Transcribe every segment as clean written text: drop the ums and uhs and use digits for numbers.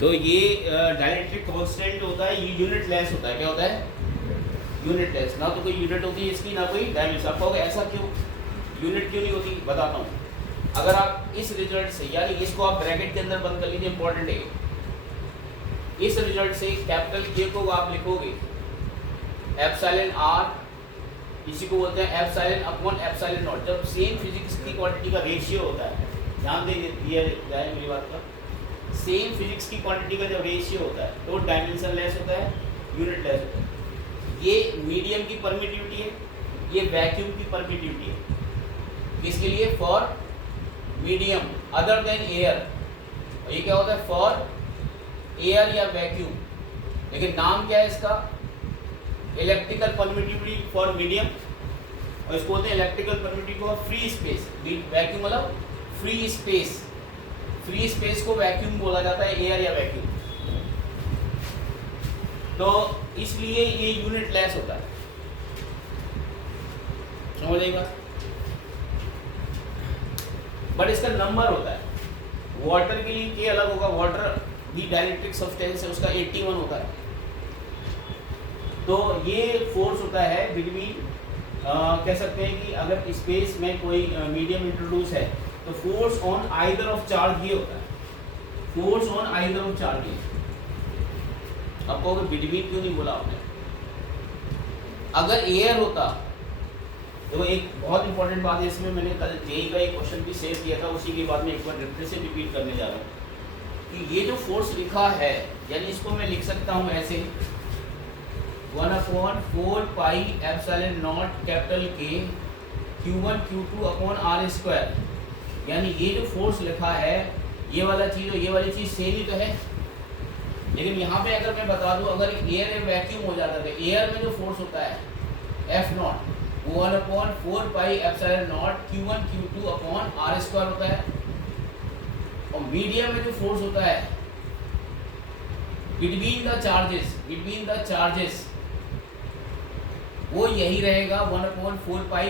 तो ये dielectric constant होता है, ये यूनिट लेस होता है। क्या होता है? Unit less. ना तो कोई यूनिट होती है इसकी, ना कोई डायमेंशन। आप कहोगे ऐसा क्यों, यूनिट क्यों नहीं होती? बताता हूँ। अगर आप इस रिजल्ट से, यानी इसको आप ब्रैकेट के अंदर बंद कर लीजिए, इंपॉर्टेंट है, इस रिजल्ट से कैपिटल के को आप लिखोगे एप्सिलॉन आर, इसी को बोलते हैं एप्सिलॉन अपॉन एप्सिलॉन नॉट। जब सेम फिजिक्स की क्वांटिटी का रेशियो होता है, ध्यान दे दिया जाए मेरी बात का, सेम फिजिक्स की क्वांटिटी का जब रेशियो होता है तो डायमेंशन लेस होता है, यूनिट लेस होता है। ये मीडियम की परमिटिविटी है, ये वैक्यूम की परमिटिविटी है। किसके लिए? For medium other than air. ये क्या होता है? फॉर एयर या वैक्यूम। लेकिन नाम क्या है इसका? इलेक्ट्रिकल परमिटिविटी फॉर मीडियम, और इसको बोलते हैं electrical permittivity for free space. Vacuum मतलब फ्री स्पेस, फ्री स्पेस को वैक्यूम बोला जाता है, एयर या वैक्यूम। तो इसलिए ये यूनिट लेस होता है, समझ आएगा। बट इसका नंबर होता है। वाटर के लिए के अलग होगा, वाटर भी डाइलेक्ट्रिक सब्सटेंस है, उसका 81 होता है। तो ये फोर्स होता है बिटवीन, कह सकते हैं कि अगर स्पेस में कोई मीडियम इंट्रोड्यूस है तो force on either of charge ये होता है, force on either of charge. अब कहोगे बिटवीन क्यों नहीं बोला आपने? अगर एयर होता तो एक बहुत इंपॉर्टेंट बात है इसमें, मैंने कल जेई का एक क्वेश्चन भी सेव किया था, उसी के बाद में एक बार फिर से रिपीट करने जा रहा हूँ कि ये जो फोर्स लिखा है, यानी इसको मैं लिख सकता हूँ ऐसे 1/4 पाई एप्सिलॉन नॉट कैपिटल के Q1 Q2 upon R square. यानी ये जो फोर्स लिखा है, ये वाला चीज़ और ये वाली चीज़ सेम ही तो है। लेकिन यहाँ पे अगर मैं बता दूँ, अगर एयर वैक्यूम हो जाता है, एयर में जो फोर्स होता है F नॉट, वो 1/4 pi epsilon not Q1 Q2 upon R square होता है। और मीडियम में जो फोर्स होता है बिटवीन द चार्जेस, वो यही रहेगा 1/4 पाई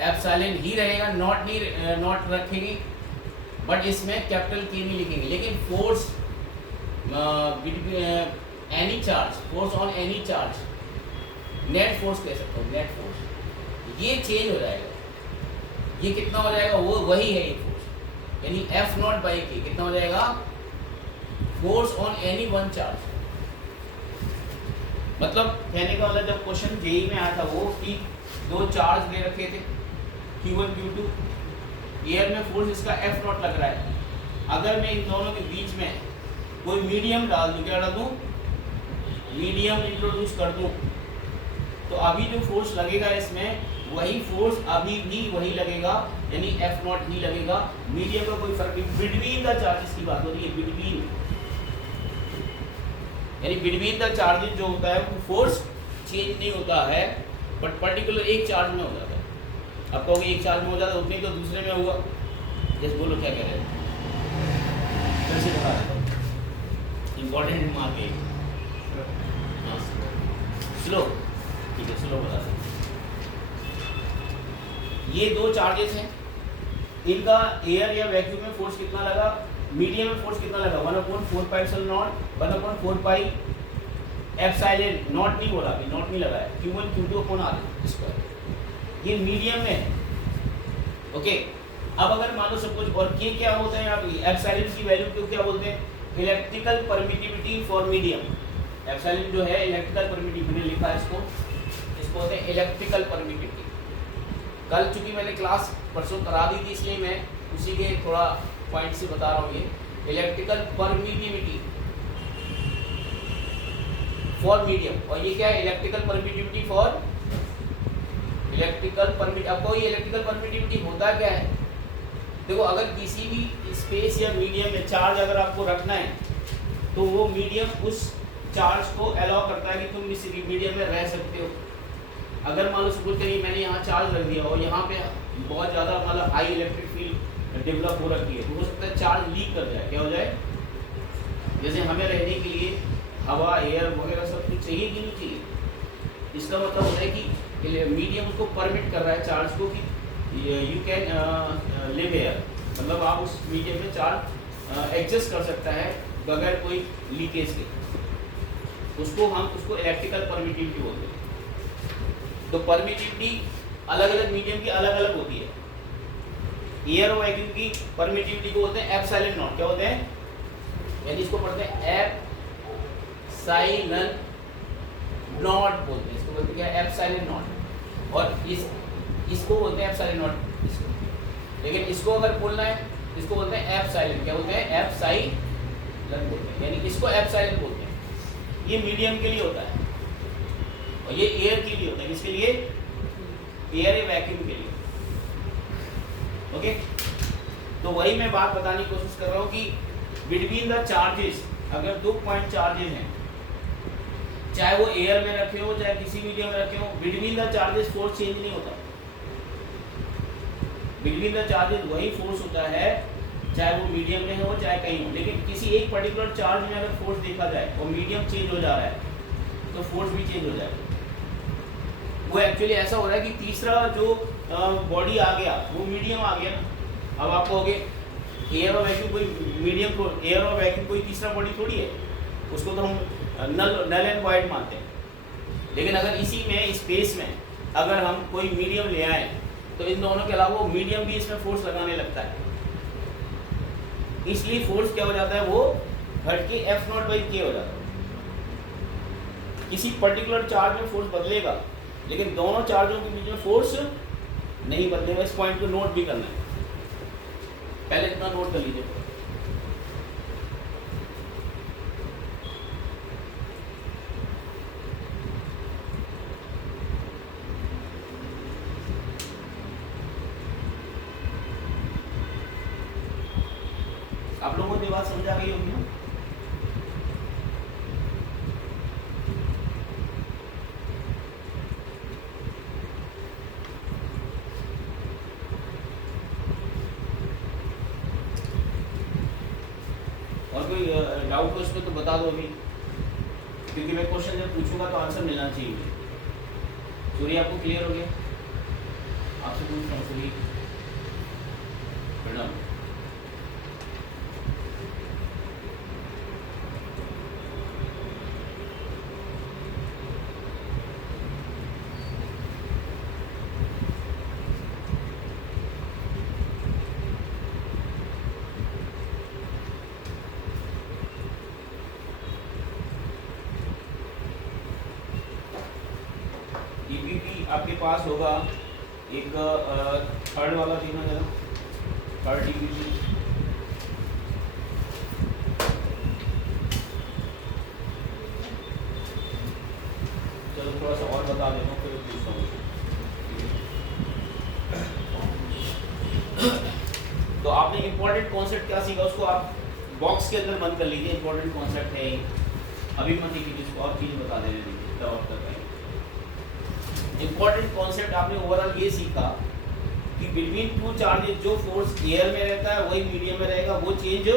एप्सिलॉन ही रहेगा, नॉट रखेंगे, बट इसमें कैपिटल के नहीं लिखेंगे। लेकिन force any charge, force on any charge, net force कह सकता हूँ, नेट फोर्स, ये चेंज हो जाएगा। ये कितना हो जाएगा? वो वही है ये फोर्स, यानी F नॉट बाई के कितना हो जाएगा? Force on any one charge. मतलब कहने का मतलब, जब क्वेश्चन जेई में आया था वो कि दो चार्ज दे रखे थे Q1 Q2, एयर में फोर्स इसका F नॉट लग रहा है। अगर मैं इन दोनों के बीच में कोई मीडियम डाल दूँ, क्या डाल दूँ? मीडियम इंट्रोड्यूस कर दूँ, तो अभी जो फोर्स लगेगा इसमें, वही फोर्स अभी भी वही लगेगा, यानी F नॉट ही लगेगा। मीडियम का कोई फर्क नहीं। बिटवीन द चार्जेस की बात हो रही है, बिटवीन, यानी बिटवीन द चार्जेस जो होता है वो फोर्स चेंज नहीं होता है, बट पर्टिकुलर एक चार्ज में हो जाता है। अब कहोगे एक चार्ज में हो जाता है, उतनी तो दूसरे में हुआ। जैसे बोलो क्या कह रहे हैं, कैसे बता रहे हो? इम्पोर्टेंट मार्क है, स्लो, ठीक है, स्लो बता सकते। ये दो चार्जेस हैं, इनका एयर या वैक्यूम में फोर्स कितना लगा, मीडियम में फोर्स कितना लगा? 1/4 pi epsilon not, 1/4 pi epsilon not नहीं बोला, अभी नॉट नहीं लगा है, Q1 Q2 upon R square. ये मीडियम में, ओके। अब अगर मान लो सब कुछ, और के क्या होता है यहाँ पे? एप्सिलॉन की वैल्यू को क्या बोलते हैं? Electrical permittivity for medium. Epsilon जो है इलेक्ट्रिकल परमिटिविटी, मैंने लिखा है इसको बोलते हैं इलेक्ट्रिकल परमिटिविटी। कल चूंकि मैंने क्लास परसों करा दी थी, इसलिए मैं उसी के थोड़ा पॉइंट से बता रहा हूँ। ये इलेक्ट्रिकल परमिटिविटी फॉर मीडियम, और ये क्या है? Electrical permittivity for electrical permit. अब कोई इलेक्ट्रिकल परमिटिविटी होता क्या है? देखो, अगर किसी भी स्पेस या मीडियम में चार्ज अगर आपको रखना है, तो वो मीडियम उस चार्ज को अलाउ करता है कि तुम इस मीडियम में रह सकते हो। अगर मान लो सपोज करिए मैंने यहाँ चार्ज रख दिया और यहाँ पे बहुत ज़्यादा मतलब हाई इलेक्ट्रिक फील्ड डेवलप हो रखी है, तो हो सकता है चार्ज लीक कर जाए। क्या हो जाए? जैसे हमें रहने के लिए हवा, एयर वगैरह सब कुछ चाहिए कि नहीं चाहिए? इसका मतलब होता है कि मीडियम उसको परमिट कर रहा है चार्ज को कि यू कैन लिव एयर, मतलब आप उस मीडियम में चार्ज एडजस्ट कर सकता है बगैर कोई लीकेज के, उसको इलेक्ट्रिकल परमिटिविटी बोलते हैं। तो परमिटिविटी अलग अलग मीडियम की अलग अलग होती है। एयर और वैक्यूम की परमिटिविटी को बोलते हैं एप्सिलॉन नॉट। क्या होते हैं, यानी इसको पढ़ते हैं एप्सिलॉन नॉट बोलते हैं, इसको बोलते हैं क्या, एप्सिलॉन नॉट। और इसको बोलते हैं एप्सिलॉन नॉट इसको। लेकिन इसको अगर बोलना है, इसको बोलते हैं एप्सिलॉन। क्या बोलते हैं, एप्सिलॉन बोलते हैं, यानी इसको एप्सिलॉन बोलते हैं। ये मीडियम के लिए होता है और ये एयर के लिए होता है। किसके लिए, एयर या वैक्यूम के लिए। ओके, तो वही मैं बात बताने की कोशिश कर रहा हूँ कि बिटवीन द चार्जेस, अगर 2 पॉइंट चार्जेस हैं, चाहे वो एयर में रखे हो चाहे किसी मीडियम में रखे हो, between the charges force change नहीं होता। बिटवीन द चार्जेस वही फोर्स होता है, चाहे वो मीडियम में हो चाहे कहीं हो। लेकिन किसी एक पर्टिकुलर चार्ज में अगर फोर्स देखा जाए और मीडियम चेंज हो जा रहा है तो फोर्स भी चेंज हो जाएगा। वो एक्चुअली ऐसा हो रहा है कि तीसरा जो बॉडी आ गया वो मीडियम आ गया ना। अब आप कहोगे एयर और वैक्यूम कोई मीडियम को, एयर और वैक्यूम कोई तीसरा बॉडी थोड़ी है, उसको तो हम नल एंड वॉइड मानते हैं। लेकिन अगर इसी में स्पेस में अगर हम कोई मीडियम ले आए तो इन दोनों के अलावा मीडियम भी इसमें फोर्स लगाने लगता है। इसलिए फोर्स क्या हो जाता है, वो घट के F0/k हो जाता है। किसी पर्टिकुलर चार्ज में फोर्स बदलेगा लेकिन दोनों चार्जों के बीच में फोर्स नहीं बदलेगा। इस पॉइंट को नोट भी करना है, पहले इतना नोट कर लीजिए। आप लोगों को ये बात समझ आ गई होगी ना? और कोई डाउट हो इसमें तो बता दो अभी, क्योंकि मैं क्वेश्चन जब पूछूंगा तो आंसर मिलना चाहिए। सूर्य आपको क्लियर हो गया? आपसे पूछ रहा हूँ सूर्य मैडम। आपके पास होगा एक थर्ड वाला देखना जरा, थर्ड EPP। चलो थोड़ा सा और बता देता हूँ फिर पूछता हूँ। तो आपने इम्पोर्टेंट कॉन्सेप्ट क्या सीखा उसको आप बॉक्स के अंदर बंद कर लीजिए। इम्पोर्टेंट कॉन्सेप्ट है अभी मत लिखिए, इसको और चीज़ बता देने दीजिए तब आप कर पाएंगे। इम्पोर्टेंट कॉन्सेप्ट आपने ओवरऑल ये सीखा कि बिटवीन टू चार्जेस जो फोर्स एयर में रहता है वही मीडियम में रहेगा, वो चेंज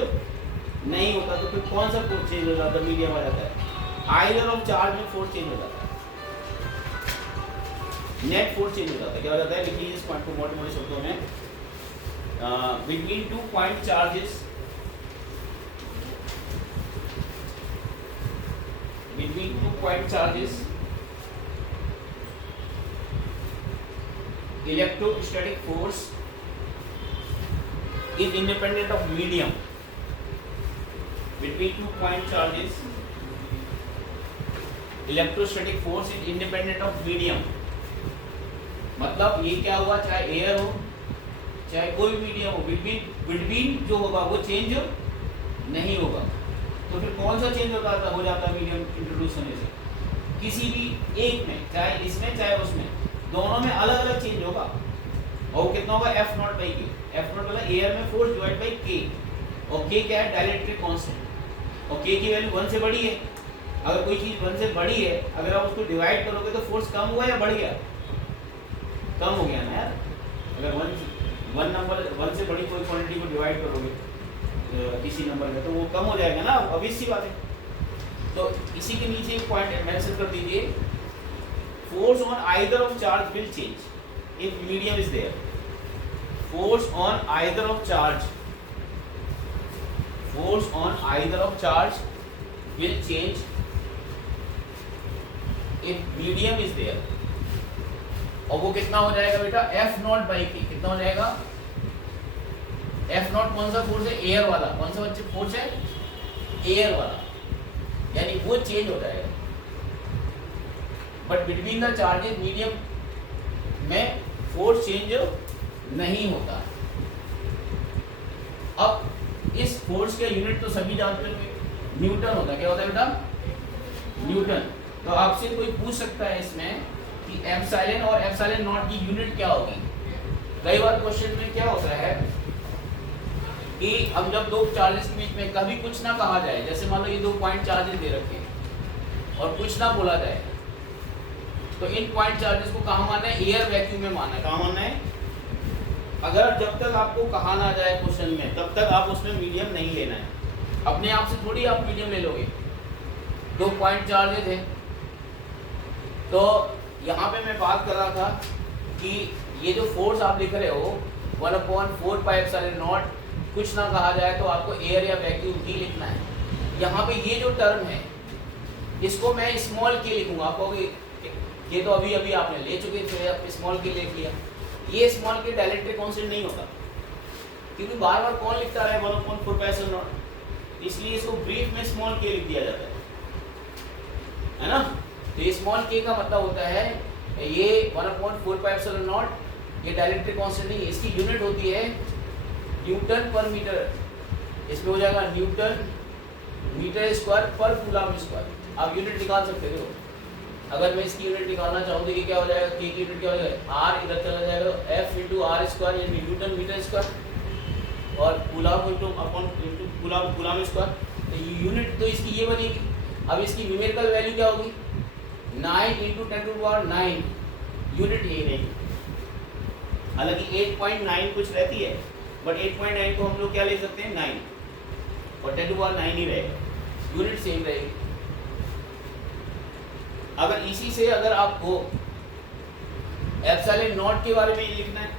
नहीं होता। तो फिर कौन सा फोर्स चेंज हो जाता है, मीडियम आ जाता है। आइदर ऑफ चार्ज में फोर्स चेंज हो जाता है, नेट फोर्स चेंज हो जाता है। क्या हो जाता है, लिखिए इस पॉइंट को मोटे मोटे शब्दों में, between 2 point charges, between 2 point charges electrostatic force is independent of medium. Between 2 point charges, electrostatic force is independent of medium. मतलब ये क्या हुआ, चाहे एयर हो चाहे कोई मीडियम हो, बिटवीन जो होगा वो चेंज नहीं होगा। तो फिर कौन सा चेंज हो जाता है मीडियम इंट्रोड्यूस होने से? किसी भी एक में, चाहे इसमें चाहे उसमें, दोनों में अलग अलग चेंज होगा। और वो कितना होगा, F0/k। F0 मतलब एयर में फोर्स डिवाइड बाई k, और k क्या है, डायलेक्ट्रिक कांस्टेंट। और k की वैल्यू 1 से बड़ी है। अगर कोई चीज़ 1 से बड़ी है, अगर आप उसको डिवाइड करोगे तो फोर्स कम हुआ या बढ़ गया? कम हो गया ना यार। अगर 1 से बड़ी कोई क्वांटिटी को डिवाइड करोगे किसी नंबर में तो वो कम हो जाएगा ना, obvious सी बात है। तो इसी के नीचे एक पॉइंट मेंशन कर दीजिए, force on either of charge will change if medium is there. Force on either of charge force on either of charge will change if medium is there। और वो कितना हो जाएगा बेटा, F नॉट बाई के, कितना हो जाएगा, F नॉट कौन सा फोर्स है, एयर वाला, कौन सा बच्चे फोर्स है, एयर वाला, यानी वो चेंज हो जाएगा। But between the charges medium में फोर्स चेंज नहीं होता। अब इस फोर्स का यूनिट तो सभी जानते होंगे, न्यूटन होता है। क्या होता है बेटा, न्यूटन। तो आपसे कोई पूछ सकता है इसमें कि एप्सिलॉन और एप्सिलॉन नॉट की यूनिट क्या होगी। कई बार क्वेश्चन में क्या होता है कि हम जब दो चार्जेस के बीच में कभी कुछ ना कहा जाए, जैसे मान लो ये 2 पॉइंट चार्जेस दे रखे हैं और कुछ ना बोला जाए, तो इन पॉइंट चार्जेस को कहाँ मानना है, एयर वैक्यूम में मानना है। कहाँ मानना है, अगर जब तक आपको कहा ना जाए क्वेश्चन में, तब तक आप उसमें मीडियम नहीं लेना है। अपने आप से थोड़ी आप मीडियम ले लोगे, 2 पॉइंट चार्जेस है। तो यहाँ पे मैं बात कर रहा था कि ये जो फोर्स आप लिख रहे हो 1/4 पाई एप्सिलॉन नॉट, कुछ ना कहा जाए तो आपको एयर या वैक्यूम ही लिखना है। यहाँ पे ये जो टर्म है इसको मैं स्मॉल के लिखूंगा। आप कहोगे ये तो अभी अभी आपने ले चुके थे, आप स्मॉल के लिख लिया। ये स्मॉल के डायरेक्टली कांस्टेंट नहीं होता, क्योंकि बार बार कौन लिखता है 1/4 पाई एप्सिलॉन नॉट, इसलिए इसको ब्रीफ में स्मॉल के लिख दिया जाता है ना। तो ये स्मॉल के का मतलब होता है ये 1/4 पाई एप्सिलॉन नॉट, ये डायरेक्टली कांस्टेंट नहीं है। इसकी यूनिट होती है न्यूटन पर मीटर। इसमें हो जाएगा न्यूटन मीटर स्क्वायर पर कूलम स्क्वायर। आप यूनिट निकाल सकते हो। अगर मैं इसकी यूनिट निकालना चाहूँ तो ये क्या हो जाएगा, के की यूनिट क्या हो जाएगा, आर इधर चला जाएगा तो एफ इंटू आर स्क्वायर, यानी न्यूटन मीटर स्क्वायर, और coulomb into upon into coulomb square. तो यूनिट तो इसकी ये बनेगी। अब इसकी न्यूमेरिकल वैल्यू क्या होगी, 9 इंटू 10⁹, यूनिट ये रहेगी। हालांकि 8.9 कुछ रहती है, बट 8.9 को हम लोग क्या ले सकते हैं, 9, और 10⁹ ही रहेगा, यूनिट सेम रहेगी। अगर इसी से अगर आपको एप्सिलॉन नॉट के बारे में लिखना है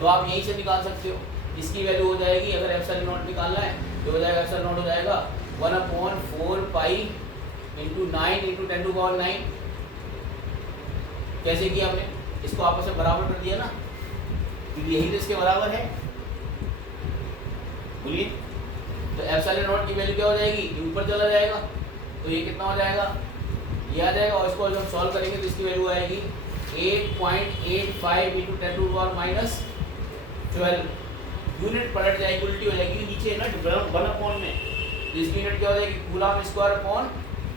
तो आप यहीं से निकाल सकते हो। इसकी वैल्यू हो जाएगी, अगर एप्सिलॉन नॉट निकालना है तो हो जाएगा, एप्सिलॉन नॉट हो जाएगा 1/4 पाई इंटू 9 इंटू 10⁹। कैसे किया हमने, इसको आपस में बराबर कर दिया ना, क्योंकि यही तो इसके बराबर है। बोलिए, तो एप्सिलॉन नॉट की वैल्यू क्या हो जाएगी, ये ऊपर चला जाएगा, तो ये कितना हो जाएगा, ये आ जाएगा। और इसको जब सॉल्व करेंगे तो इसकी वैल्यू आएगी 8.85 इंटू 10⁻12। यूनिट पलट जाएगी, उल्टी हो जाएगी, नीचे ना 1/, में तो इसकी यूनिट क्या हो जाएगी, coulomb square upon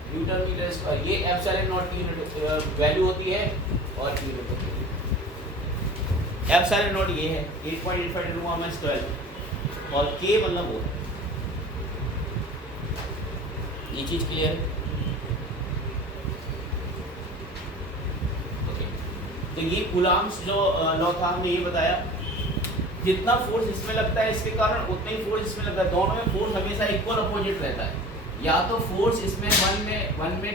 newton metre square. ये एप्सिलॉन नॉट की यूनिट वैल्यू होती है और यूनिट होती है। एप्सिलॉन नॉट ये है 8.85 10⁻12 और के मतलब वो है। ये चीज क्लियर है। तो ये कूलम्स जो लॉ था, हमने ये बताया, जितना फोर्स इसमें लगता है इसके कारण उतना ही फोर्स इसमें लगता है। दोनों में फोर्स हमेशा इक्वल अपोजिट रहता है। या तो फोर्स इसमें 1 में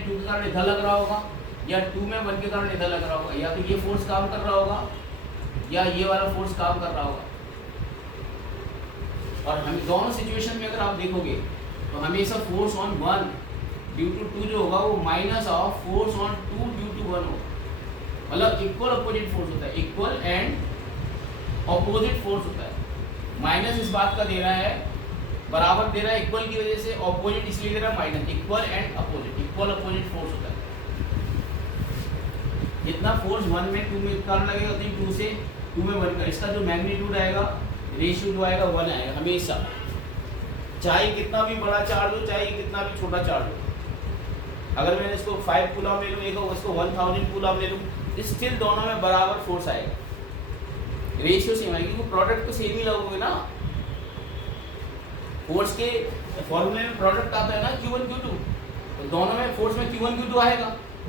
2 के कारण इधर लग रहा होगा, या 2 में 1 के कारण इधर लग रहा होगा, या तो ये फोर्स काम कर रहा होगा या ये वाला फोर्स काम कर रहा होगा। और हम दोनों सिचुएशन में अगर आप देखोगे तो हमेशा फोर्स ऑन 1 ड्यू टू 2 जो होगा वो minus of force on 2 due to 1 होगा। मतलब इक्वल अपोजिट फोर्स होता है, इक्वल एंड ऑपोजिट फोर्स होता है। माइनस इस बात का दे रहा है, बराबर दे रहा है इक्वल की वजह से, ऑपोजिट इसलिए दे रहा है minus, equal and opposite, equal opposite force होता है। जितना फोर्स 1 में 2 में कारण लगेगा उतनी 2 से 2 में 1 का, इसका जो मैग्नीट्यूड आएगा, रेशियो जो आएगा 1 आएगा हमेशा, चाहे कितना भी बड़ा चार्ज हो, चाहे कितना भी छोटा चार्ज हो। अगर मैंने इसको 5 कूलम ले लूँ, एक इसको 1000 कूलम ले लूँ, स्टिल दोनों में बराबर फोर्स आएगा, रेशियो सेम आएगी, क्योंकि प्रोडक्ट तो सेम ही लगोगे ना। फोर्स के फॉर्मूले में प्रोडक्ट आता है ना Q1 Q2, तो दोनों में फोर्स में Q1 Q2 आएगा।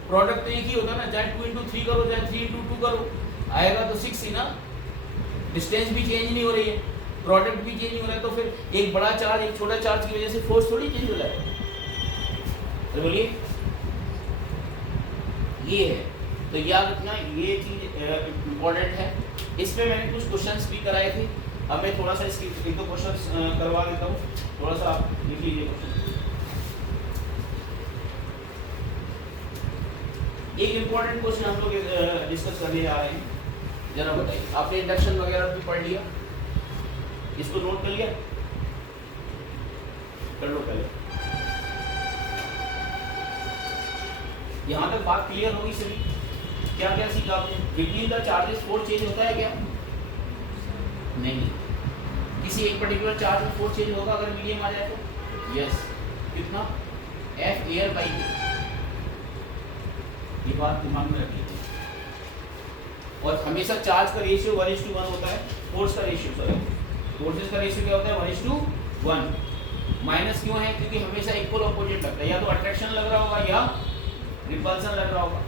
प्रोडक्ट तो एक ही होगा ना, चाहे 2 into 3 करो चाहे 3 into 2 करो, आएगा तो 6 ही ना। डिस्टेंस भी चेंज नहीं हो रही है, प्रोडक्ट भी चेंज नहीं हो रहा है, तो फिर एक बड़ा चार्ज एक छोटा चार्ज की वजह से फोर्स थोड़ी चेंज हो जाएगा। तो बोलिए ये है, तो याद रखना ये चीज इम्पोर्टेंट है। इसमें मैंने कुछ क्वेश्चंस भी कराए थे, अब मैं थोड़ा सा इसकी एक दो क्वेश्चन करवा देता हूँ, थोड़ा सा आप लिख लीजिए क्वेश्चन। एक इम्पोर्टेंट क्वेश्चन हम लोग डिस्कस करने जा रहे हैं, जरा बताइए, आपने इंडक्शन वगैरह भी पढ़ लिया, इसको नोट कर लिया, कर लो पहले, यहाँ तक बात क्लियर होगी सभी? क्या क्या सीखा आपने? Between the charges force change होता है क्या? नहीं, किसी एक पर्टिकुलर चार्ज में फोर्स चेंज होगा अगर मीडियम आ जाए तो? यस। कितना? F एयर बाई ए, ये बात दिमाग में रख लीजिए। और हमेशा चार्ज का रेशियो 1:1 होता है, फोर्स का रेशियो, सॉरी फोर्सेस का रेशियो क्या होता है? 1:1। माइनस क्यों है? क्योंकि हमेशा इक्वल ऑपोजिट लगता है, या तो अट्रैक्शन लग रहा होगा या रिपल्सन लग रहा होगा,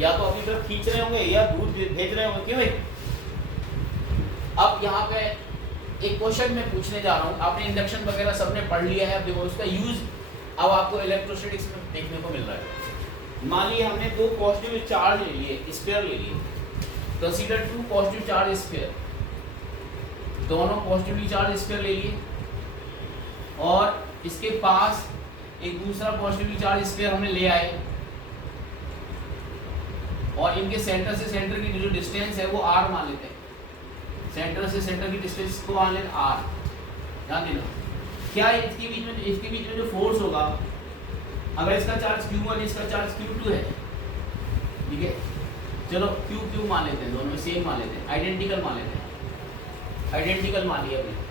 या तो अपनी तरफ खींच रहे होंगे या दूर भेज रहे होंगे। क्यों है? अब यहाँ पे एक क्वेश्चन मैं पूछने जा रहा हूँ, आपने इंडक्शन वगैरह सबने पढ़ लिया है, अब देखो उसका यूज अब आपको इलेक्ट्रोस्टैटिक्स में देखने को मिल रहा है। मान लीजिए हमने दो पॉजिटिव चार्ज ले लिए, स्फीयर ले लिए, consider two positive charge sphere, दोनों पॉजिटिवली चार्ज स्फीयर ले लिए, और इसके पास एक दूसरा पॉजिटिवली चार्ज स्फीयर हमने ले आए, और इनके सेंटर से सेंटर की जो डिस्टेंस है वो r मान लेते हैं, सेंटर से सेंटर की डिस्टेंस को मान लेते r। ध्यान देना, क्या इसके बीच में जो फोर्स होगा, अगर इसका चार्ज q1 इसका चार्ज q2 है, ठीक है, चलो q मान लेते हैं, दोनों में सेम मान लेते हैं, आइडेंटिकल मान लेते हैं, आइडेंटिकल मान लिया हमने।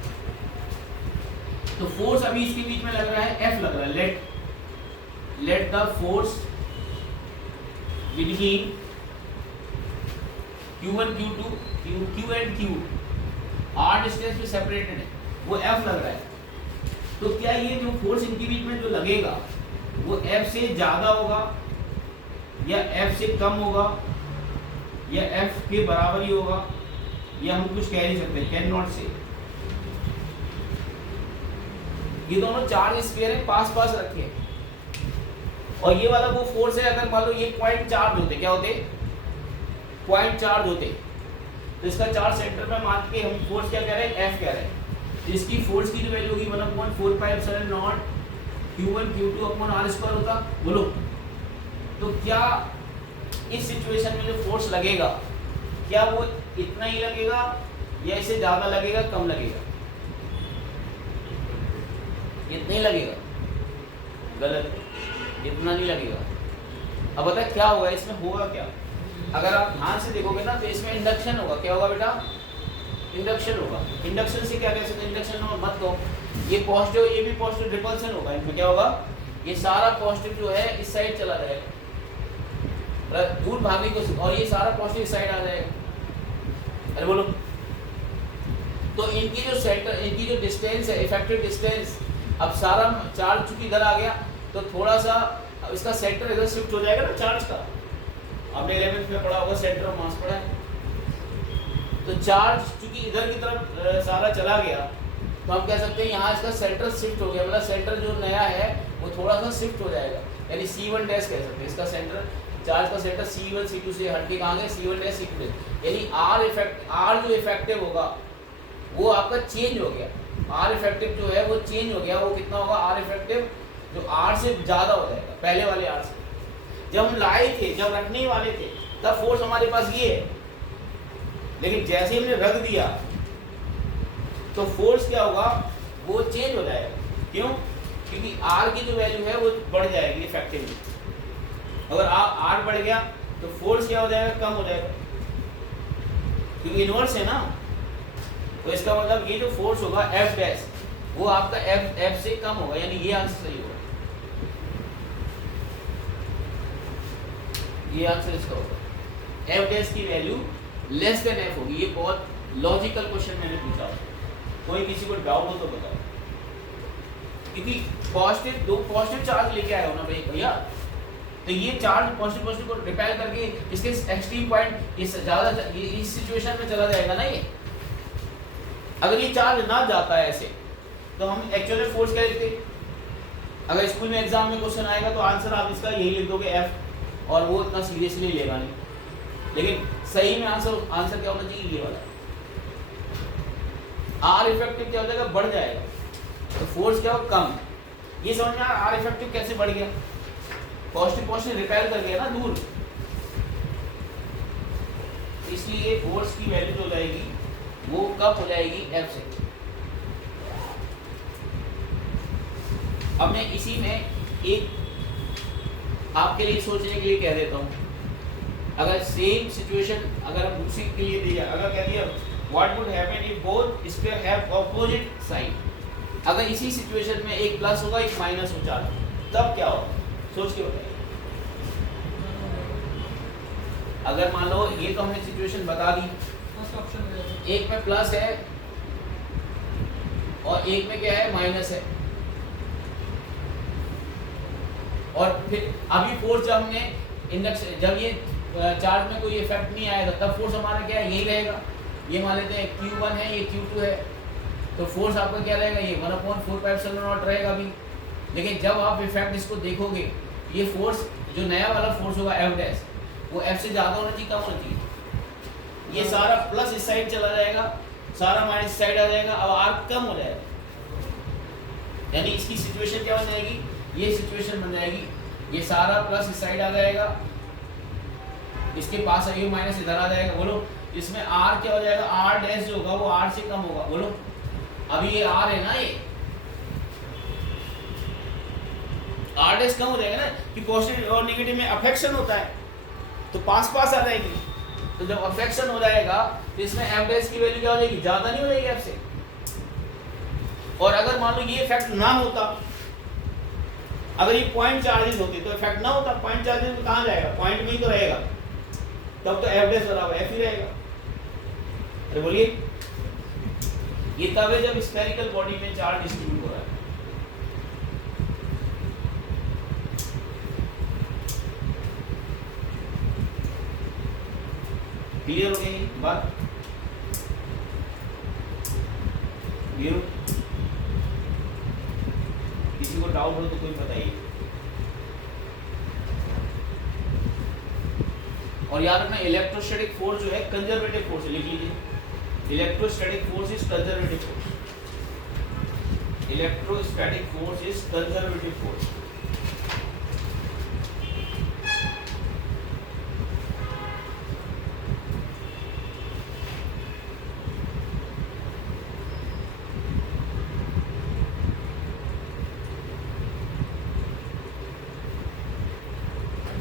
तो फोर्स अभी इसके बीच में लग रहा है F लग रहा है, let the force between Q1 Q2 Q and Q r distance पे सेपरेटेड है, वो F लग रहा है। तो क्या ये जो फोर्स इनके बीच में जो लगेगा वो F से ज्यादा होगा या F से कम होगा या F के बराबर ही होगा, या हम कुछ कह नहीं सकते, कैन नॉट से। ये दोनों चार्ज स्फीयर है, पास पास रखे, और ये वाला वो फोर्स है, अगर मान लो ये पॉइंट चार्ज होते, क्या होते? पॉइंट चार्ज होते, तो इसका चार्ज सेंटर में मान के हम फोर्स क्या कह रहे हैं? F कह रहे हैं। तो इसकी फोर्स की जो वैल्यू होगी 1/4πε0 Q1 Q2 अपॉन r² होता। बोलो, तो क्या इस सिचुएशन में जो फोर्स लगेगा, क्या वो इतना ही लगेगा या इससे ज्यादा लगेगा, कम लगेगा? इतना ही लगेगा। गलत, इतना नहीं लगेगा। अब बताए क्या होगा इसमें, होगा क्या? अगर आप ध्यान से देखोगे ना तो इसमें इंडक्शन होगा। क्या होगा बेटा? इंडक्शन होगा। इंडक्शन से क्या कह सकते हैं? इंडक्शन मत कहो, ये पॉजिटिव, ये भी पॉजिटिव, रिपल्सन होगा। इनमें क्या होगा? ये सारा पॉजिटिव जो है इस साइड चला जाएगा, दूर भागने को, और ये सारा पॉजिटिव इस साइड आ जाएगा। अरे बोलो, तो इनकी जो सेंटर, इनकी जो डिस्टेंस है, इफेक्टिव डिस्टेंस, अब सारा चार्ज चूंकि इधर आ गया तो थोड़ा सा इसका सेंटर इधर शिफ्ट हो जाएगा ना चार्ज का। आपने 11th में पढ़ा होगा, सेंटर ऑफ मास पढ़ा है। तो चार्ज चूंकि इधर की तरफ सारा चला गया तो हम कह सकते हैं यहाँ इसका सेंटर शिफ्ट हो गया, मतलब सेंटर जो नया है वो थोड़ा सा शिफ्ट हो जाएगा, यानी C1 डैश कह सकते हैं। इसका सेंटर, चार्ज का सेंटर C1 C2 से हट के कहाँ गया? C1 डैश C2 डैश, यानी R जो इफेक्टिव होगा वो आपका चेंज हो गया। R इफेक्टिव जो है वो चेंज हो गया। वो कितना होगा? R इफेक्टिव जो R से ज़्यादा हो जाएगा, पहले वाले R से। जब हम लाए थे, जब रखने वाले थे, तब फोर्स हमारे पास ये है, लेकिन जैसे ही हमने रख दिया तो फोर्स क्या होगा? वो चेंज हो जाएगा। क्यों? क्योंकि R की जो वैल्यू है वो बढ़ जाएगी इफेक्टिवली। अगर R बढ़ गया तो फोर्स क्या हो जाएगा? कम हो जाएगा, क्योंकि इनवर्स है ना। तो इसका मतलब ये जो फोर्स होगा F डैश, वो आपका F से कम होगा, यानी ये आंसर सही होगा। ये आंसर इसका होगा। F डैश की वैल्यू लेस देन F होगी। ये बहुत लॉजिकल क्वेश्चन मैंने पूछा, कोई किसी को डाउट हो तो बताओ। क्योंकि पॉजिटिव, दो पॉजिटिव चार्ज लेके आए हो ना भाई भैया, तो ये चार्ज पॉजिटिव को रिपेल करके इसके एक्सट्रीम पॉइंट इस ज्यादा इस सिचुएशन में चला जाएगा ना। ये अगर ये चार्ज ना जाता है ऐसे तो हम एक्चुअल फोर्स क्या लिखते? अगर स्कूल में एग्जाम में क्वेश्चन आएगा तो आंसर आप इसका यही लिख दोगे F, और वो इतना सीरियसली लेगा नहीं। लेकिन सही में आंसर क्या होना चाहिए? ये वाला। आर इफेक्टिव क्या हो जाएगा, बढ़ जाएगा, तो फोर्स क्या हो, कम। ये समझ में आ, आर इफेक्टिव कैसे बढ़ गया, पॉजिटिव पॉजिटिव रिपेल कर गया ना दूर, इसलिए फोर्स की वैल्यू जो हो जाएगी वो कब हो जाएगी, एफ से। अब मैं इसी में एक आपके लिए सोचने के लिए कह देता हूँ, अगर सेम सिचुएशन अगर हम दूसरे के लिए दिया, अगर कह दिया what would happen if both square have opposite sign, अगर इसी सिचुएशन में एक प्लस होगा एक माइनस हो जाता, तब क्या होगा, सोच के बताइए। अगर मान लो ये तो हमने सिचुएशन बता दी, एक में प्लस है और एक में क्या है, माइनस है, और फिर अभी फोर्स जब हमने इंडक्शन, जब ये चार्ज में कोई इफेक्ट नहीं आएगा तब फोर्स हमारा क्या है, यही रहेगा। ये मान लेते हैं Q1 है, ये Q2 है, तो फोर्स आपका क्या रहेगा, ये 1/4πε0 रहेगा अभी। लेकिन जब आप इफेक्ट इसको देखोगे, ये फोर्स जो नया वाला फोर्स होगा F डैश, वो F से ज़्यादा होना चाहिए, कम होना चाहिए। ये सारा प्लस इस साइड चला जाएगा, सारा माइनस इस साइड आ जाएगा, अब R कम हो जाएगा। यानी इसकी सिचुएशन क्या बन जाएगी, ये सिचुएशन बन जाएगी, ये सारा प्लस इस साइड आ जाएगा, इसके पास ये माइनस इधर आ जाएगा। बोलो इसमें R क्या हो जाएगा, R डैश जो होगा वो R से कम होगा। बोलो अभी ये R है ना, ये R डैश कम हो जाएगा ना, कि पॉजिटिव और नेगेटिव में अफेक्शन होता है, तो पास पास आ जाएगी। तो जब अफेक्शन हो जाएगा तो इसमें F डैश की वैल्यू क्या हो जाएगी, ज़्यादा नहीं हो जाएगी F से। और अगर मान लो ये इफेक्ट ना होता, अगर ये पॉइंट चार्जेस होते तो इफेक्ट ना होता, पॉइंट चार्जेस में कहाँ जाएगा, पॉइंट में ही तो रहेगा, तब तो F डैश बराबर F ही रहेगा। अरे बोलिए, ये तब है जब स्फेरिकल बॉडी में चार्ज डिस्ट्रीब्यूट हो रहा है। क्लियर हो गई बात, क्लियर? किसी को डाउट हो तो कोई बताइए। और याद रखना, इलेक्ट्रोस्टैटिक फोर्स जो है कंजर्वेटिव फोर्स, लिख लीजिए, electrostatic force is conservative force, electrostatic force is conservative force.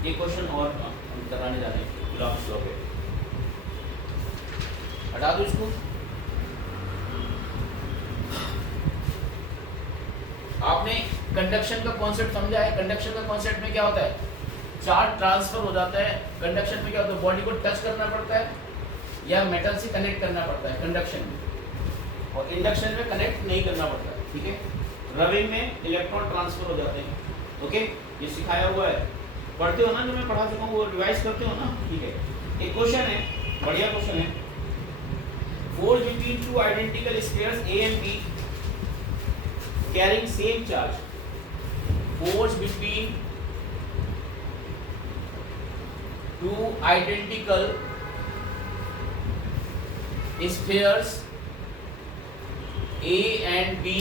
ये क्वेश्चन और कराने जाने गुलाम स्लो पे हटा दो इसको। आपने कंडक्शन का कॉन्सेप्ट समझा है। कंडक्शन का कॉन्सेप्ट में क्या होता है, चार्ज ट्रांसफर हो जाता है। कंडक्शन में क्या होता है, बॉडी को टच करना पड़ता है या मेटल से कनेक्ट करना पड़ता है कंडक्शन में, और इंडक्शन में कनेक्ट नहीं करना पड़ता है। ठीक है, रबिंग में इलेक्ट्रॉन ट्रांसफर हो जाते हैं। ओके, ये सिखाया हुआ है, पढ़ते हो ना, जो मैं पढ़ा चुका हूँ वो रिवाइज करते हो ना। ठीक है, एक क्वेश्चन है, बढ़िया क्वेश्चन है। Force between two identical spheres A and B carrying same charge. Force between two identical spheres A and B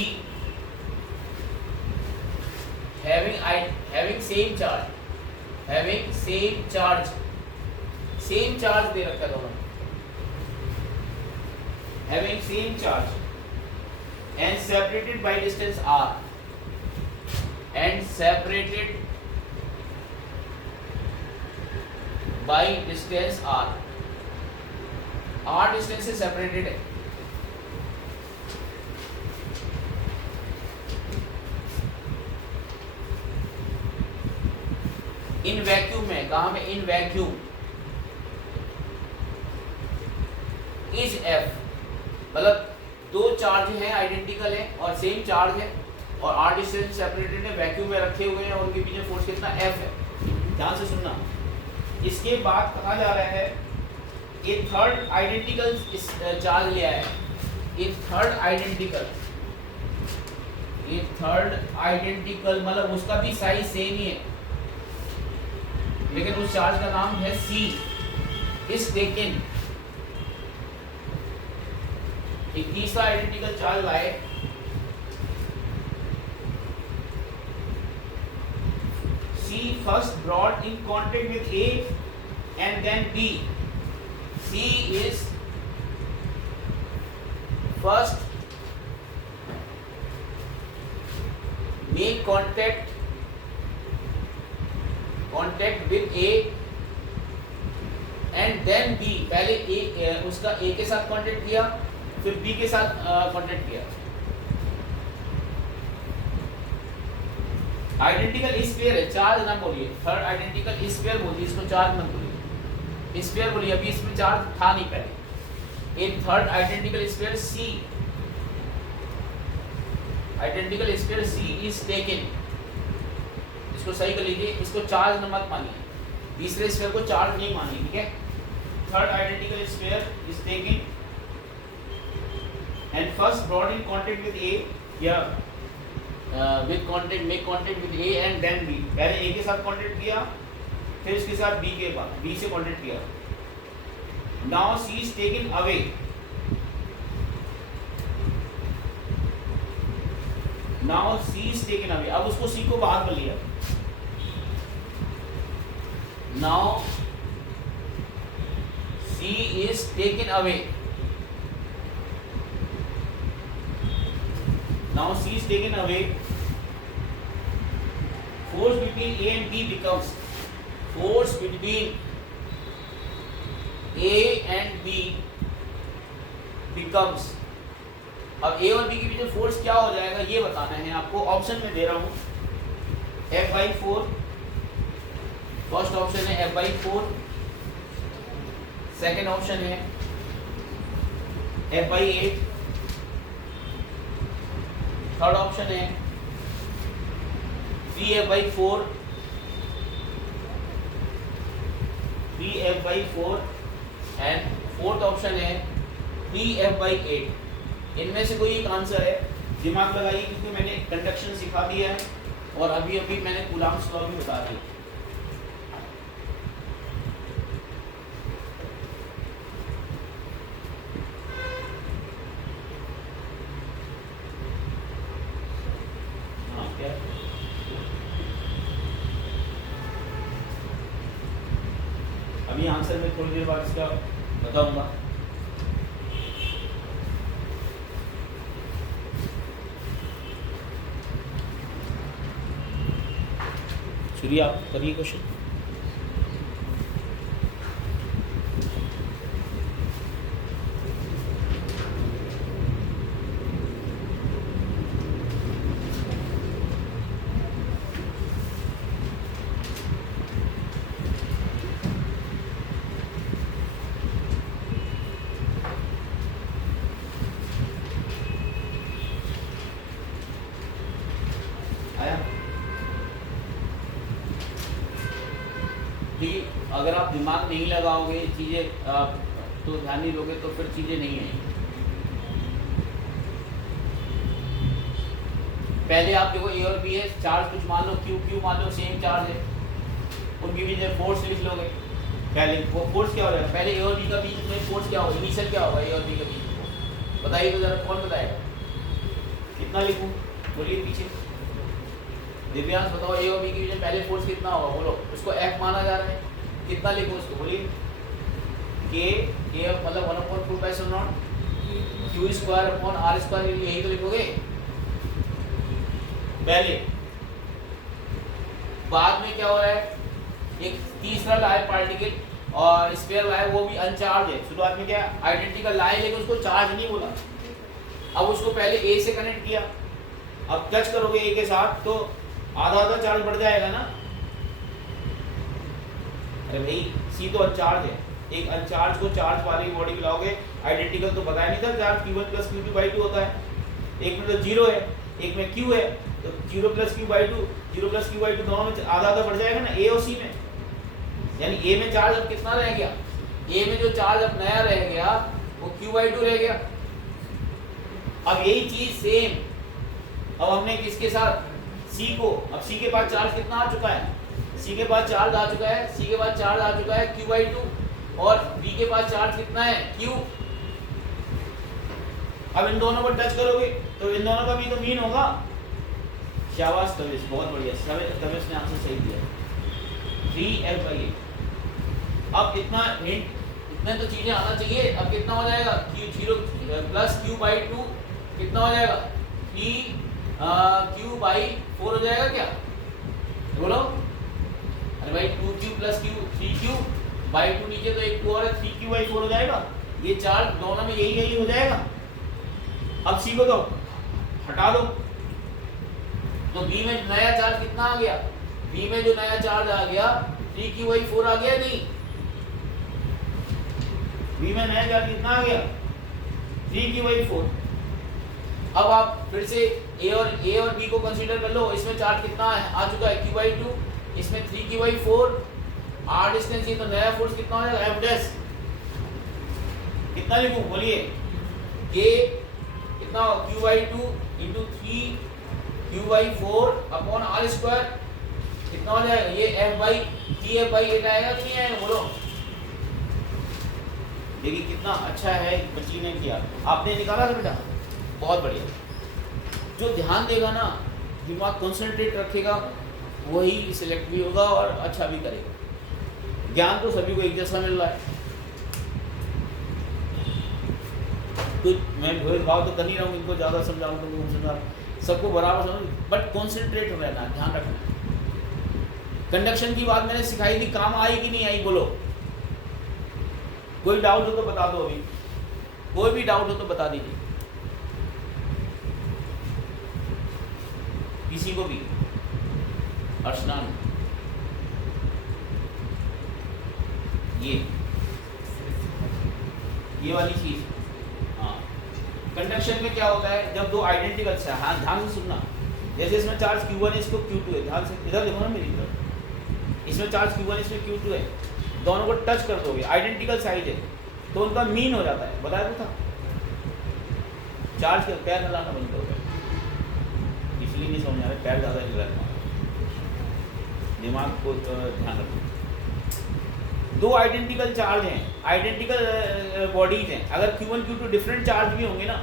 having same charge, same charge दे रखा है दोनों, having same charge and separated by distance r, and separated by distance r, r distance से separated है। In vacuum में, कहाँ में, in vacuum is F, मतलब दो चार्ज हैं, आइडेंटिकल है और सेम चार्ज है और r डिस्टेंस सेपरेटेड है, वैक्यूम में रखे हुए हैं और उनके बीच में फोर्स कितना F है। ध्यान से सुनना, इसके बाद कहा जा रहा है ये थर्ड आइडेंटिकल चार्ज ले आया है, ये थर्ड आइडेंटिकल मतलब उसका भी साइज सेम ही है, लेकिन उस चार्ज का नाम है C, इज टेकन एक तीसरा आइडेंटिकल चार्ज लाए, C first brought in contact with A and then B. C is first make contact with A and then B. पहले A उसका A के साथ कांटेक्ट किया, फिर B के साथ कांटेक्ट किया। आइडेंटिकल स्फीयर है, चार्ज ना बोलिए, थर्ड आइडेंटिकल स्फीयर बोलिए, इसको चार्ज मत बोलिए, स्फीयर बोलिए, अभी इसमें चार्ज था नहीं पहले। In third identical sphere C, identical sphere C is taken, इसको सही कर लीजिए, इसको चार्ज न मत मानिए, तीसरे स्फीयर को चार्ज नहीं मानिए, ठीक है। Third identical sphere is taken and first brought in contact with A या with contact make contact with A and then B, पहले A के साथ कांटेक्ट किया, फिर इसके साथ B के बाद B से कांटेक्ट किया। Now C is taken away, now C is taken away, अब उसको C को बाहर कर लिया। Now C is taken away, now C is taken away, force between A and B becomes, force between A and B becomes, अब A और B के बीच में फोर्स क्या हो जाएगा ये बताना है आपको, ऑप्शन में दे रहा हूं, F/4, फर्स्ट ऑप्शन है F/4, सेकेंड ऑप्शन है F/8, थर्ड ऑप्शन है 3F/4, 3F/4 and fourth option है 3F/8। इनमें से कोई एक आंसर है, दिमाग लगाइए क्योंकि मैंने कंडक्शन सिखा दिया है और अभी अभी मैंने कूलॉम्स लॉ भी बता दिया। अभी आंसर में थोड़ी देर बाद इसका बताऊंगा। चलिए आप करिए क्वेश्चन। अगर आप दिमाग नहीं लगाओगे चीज़ें तो ध्यान नहीं दोगे तो फिर चीज़ें नहीं आएंगी। पहले आप देखो A और B है, चार्ज कुछ मान लो Q मान लो, सेम चार्ज है, उनके बीच में फोर्स लिख लोगे। पहले वो फोर्स क्या हो जाएगा, पहले A और B का बीच में फोर्स क्या होगा, इनिशियल क्या होगा A और B के बीच में, बताइए तो जरा, कौन बताएगा, कितना लिखूँ बोलिए पीछे, दिव्यांश बताओ A और B के बीच में पहले फोर्स कितना होगा, बोलो, उसको F माना जा रहा है, कितना लिखो उसको बोलिए, K मतलब 1/4π0 Q²/R², यही तो लिखोगे पहले। बाद में क्या हो रहा है, एक तीसरा लाए पार्टिकल और स्फीयर लाए, वो भी अनचार्ज है। शुरुआत में क्या आइडेंटिकल लाए लेकिन उसको चार्ज नहीं बोला, अब उसको पहले A से कनेक्ट किया, अब टच करोगे A के साथ तो आधा चार्ज बढ़ जाएगा ना। अरे भाई C तो अनचार्ज है, एक अनचार्ज को चार्ज वाली बॉडी में लाओगे, आइडेंटिकल तो बताया नहीं था चार्ज Q1 + Q2/2 होता है, एक में तो 0 है एक में Q है, तो 0 + Q/2 0 + Q/2 दोनों में आधा बढ़ जाएगा ना A और C में, यानी A में चार्ज अब कितना रह गया, A में जो चार्ज अब नया रह गया वो Q/2 रह गया। अब यही चीज सेम अब हमने किसके साथ, C को, अब C के पास चार्ज कितना आ चुका है, C के पास चार्ज आ चुका है, C के पास चार्ज आ चुका है Q/2, और B के पास चार्ज कितना है Q। अब इन दोनों को टच करोगे तो इन दोनों का भी तो मीन होगा। शाबाश तविश, बहुत बढ़िया, तविश ने आंसर सही दिया, 3f/8। अब इतना हिंट, इतने तो चीजें आना चाहिए। अब कितना हो जाएगा, q0 प्लस q/2 कितना हो जाएगा, 3q/4 हो जाएगा क्या, बोलो। अरे भाई 2q प्लस q 3q/2, नीचे तो एक 2 और 3q/4 हो जाएगा। ये चार्ज दोनों में यही हो जाएगा। अब सी को तो हटा दो, तो बी में नया चार्ज कितना आ गया, बी में जो नया चार्ज आ गया 3q/4 आ गया, नहीं, बी में नया चार्ज कितना आ गया, 3q/4। अब आप फिर से ए और बी को कंसीडर कर लो। इसमें चार्ज कितना आ चुका है, q/2, इसमें 3q/4, r डिस्टेंस, ये तो नया फोर्स कितना हो जाएगा, f'। कितना लिखूं, बोलिए, k कितना, q/2 into 3q/4 upon r², कितना हो जाएगा, ये f/3f/8 आएगा कि नहीं आएगा, बोलो। देखिए कितना अच्छा है बच्ची ने किया, आपने निकाला था बेटा, बहुत बढ़िया। जो ध्यान देगा ना, दिमाग कंसंट्रेट रखेगा, वही सिलेक्ट भी होगा और अच्छा भी करेगा। ज्ञान तो सभी को एक जैसा मिल रहा है, तो मैं भेदभाव तो कर नहीं रहा हूँ, इनको ज़्यादा समझाऊँ तो उनको समझा, सबको बराबर समझ, बट कॉन्सेंट्रेट रहना, ध्यान रखना। कंडक्शन की बात मैंने सिखाई थी, काम आई कि नहीं आई, बोलो। कोई डाउट हो तो बता दो, अभी कोई भी डाउट हो तो बता दीजिए, किसी को भी। अर्चना, ये वाली चीज, हाँ, कंडक्शन में क्या होता है, जब दो आइडेंटिकल से, हाँ ध्यान से सुनना, जैसे इसमें चार्ज q1 है, इसको q2 है, ध्यान से इधर देखो ना मेरी तरफ, इसमें चार्ज q1 इसमें q2 है, दोनों को टच कर दोगे, आइडेंटिकल साइज है, तो उनका मीन हो जाता है, बताया तो था। चार्ज का पैर हिलाना बंद करोगे, इसलिए नहीं समझ आ रहा, पैर ज़्यादा हिला रहा है, दिमाग को ध्यान रखो। दो आइडेंटिकल चार्ज हैं, आइडेंटिकल बॉडीज हैं, अगर q1 q2 डिफरेंट चार्ज भी होंगे ना,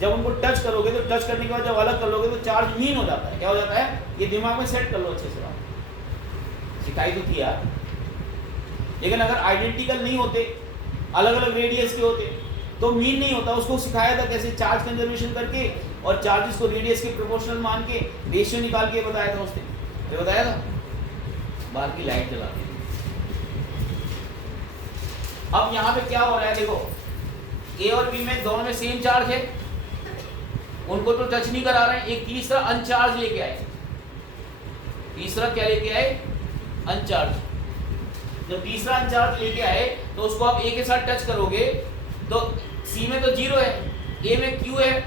जब उनको टच करोगे तो टच करने के बाद जब अलग कर लोगे तो चार्ज मीन हो जाता है। क्या हो जाता है, ये दिमाग में सेट कर लो अच्छे से, आप सिखाई तो थी यार। लेकिन अगर आइडेंटिकल नहीं होते, अलग अलग रेडियस के होते, तो मीन नहीं होता। उसको सिखाया था कैसे, चार्ज कंजर्वेशन करके और चार्जेस को रेडियस के प्रोपोर्शनल मान के रेशियो निकाल के बताया था उसने, ये बताया था। बाहर की लाइट जला दी। अब यहाँ पे क्या हो रहा है, देखो, ए और बी में दोनों में सेम चार्ज है, उनको तो टच नहीं करा रहे हैं। एक तीसरा अनचार्ज लेके आए, तीसरा क्या लेके आए, अनचार्ज। जब तीसरा अनचार्ज लेके आए तो उसको आप ए के साथ टच करोगे तो सी में तो 0 है, ए में q है,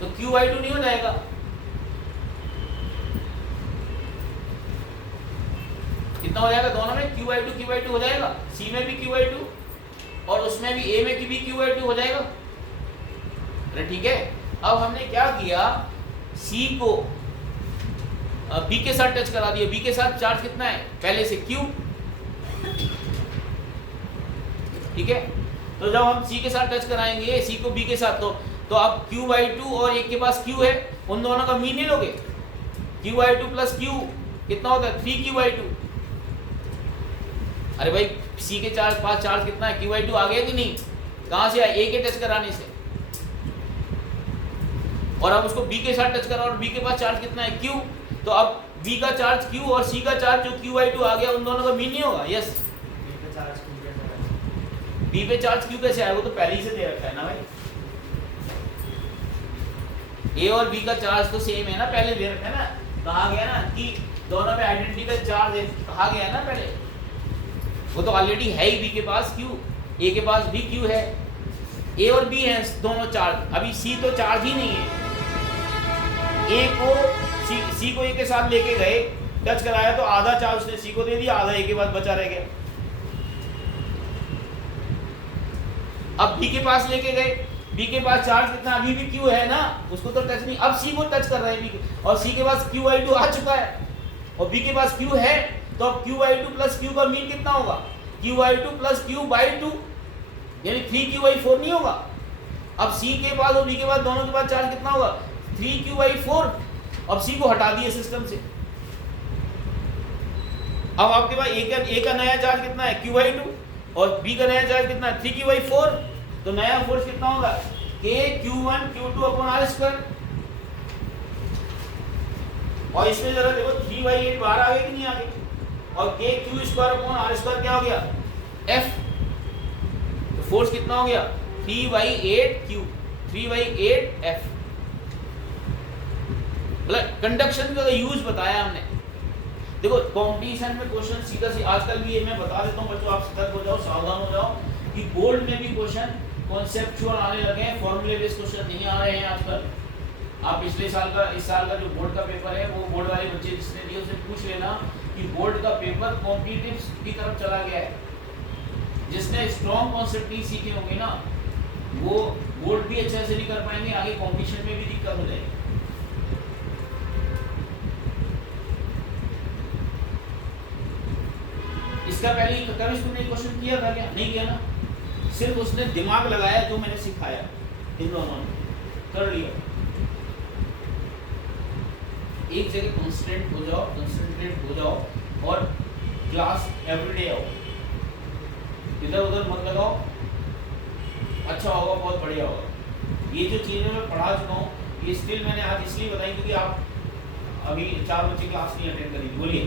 तो q/2 नहीं हो जाएगा। कितना हो जाएगा, दोनों में q/2 हो जाएगा, सी में भी q/2 और उसमें भी, ए में भी q/2 हो जाएगा। अरे ठीक है, अब हमने क्या किया, सी को बी के साथ टच करा दिया। बी के साथ चार्ज कितना है पहले से, q, ठीक है। तो जब हम सी के साथ टच कराएंगे, सी को बी के साथ, तो अब q/2 और एक के पास q है, उन दोनों का मीन नहीं लोगे, q/2 प्लस q कितना होता है, 3q/2। अरे भाई सी के पास चार्ज कितना है, q/2 आ गया कि नहीं, कहां से आया, ए के टच कराने से। और अब उसको बी के साथ टच करा और बी के पास चार्ज कितना है, q, तो अब बी का चार्ज q और सी का चार्ज जो q/2 आ गया, उन दोनों का मीन नहीं होगा। यस, बी पे चार्ज q कैसे आया, वो तो पहले ही से दे रखा है ना भाई। ए और बी का चार्ज तो सेम है ना, पहले दे रखा है ना, कहा गया ना कि दोनों में आइडेंटिकल चार्ज है, कहा गया ना पहले, वो तो ऑलरेडी है ही, बी के पास q, ए के पास भी q है, ए और बी हैं दोनों चार्ज। अभी सी तो चार्ज ही नहीं है, ए को सी को ए के साथ लेके गए, टच कराया तो आधा चार्ज उसने सी को दे दिया, आधा ए के पास बचा रह गया। अब बी के पास लेके गए, बी के पास चार्ज कितना, अभी भी q है ना, उसको तो टच नहीं, अब सी को टच कर रहे हैं बी, और सी के पास q/2 आ चुका है और बी के पास q है, तो अब q/2 प्लस q का मीन कितना होगा, q/2 प्लस q/2, यानी 3q/4 नहीं होगा। अब c के बाद और b के बाद दोनों के बाद चार्ज कितना होगा 3q/4। अब c को हटा दिए सिस्टम से। अब आपके पास a का नया चार्ज कितना है q/2 और b का नया चार्ज कितना है 3q/4। तो नया फोर्स कितना होगा k q1 q2/r²। और इसमें जरा देखो 3/8 बाहर आ गया कि नहीं आ गया, और k q²/r² क्या हो गया F। तो फोर्स कितना हो गया 3/8 F। मतलब कंडक्शन का यूज बताया हमने। देखो कंपटीशन में क्वेश्चन सीधा सी आजकल भी ये मैं बता देता हूँ बच्चों, आप सतर्क हो जाओ, सावधान हो जाओ कि बोर्ड में भी क्वेश्चन कॉन्सेप्चुअल आने लगे हैं, फॉर्मूले बेस्ड क्वेश्चन नहीं आ रहे हैं आजकल। आप पिछले साल का इस साल का जो बोर्ड का पेपर है वो बोर्ड वाले बच्चे जिसने दिया उससे पूछ लेना कि बोर्ड का पेपर कॉम्पिटिटिव की तरफ चला गया है। जिसने स्ट्रॉन्ग कॉन्सेप्ट नहीं सीखे होंगे ना वो बोर्ड भी अच्छे से नहीं कर पाएंगे, आगे कॉम्पिटिशन में भी दिक्कत हो जाएगी। इसका पहले कभी उसने क्वेश्चन किया था क्या? नहीं किया ना, सिर्फ उसने दिमाग लगाया जो मैंने सिखाया, इन दोनों ने कर लिया। एक जगह कंसंट्रेट हो जाओ और क्लास एवरीडे आओ, इधर उधर मत लगाओ, अच्छा होगा, बहुत बढ़िया होगा। ये जो चीज़ें मैं पढ़ा चुका हूँ ये स्टिल मैंने आज इसलिए बताई क्योंकि आप अभी 4 बच्चे क्लास नहीं अटेंड करेंगे, बोलिए,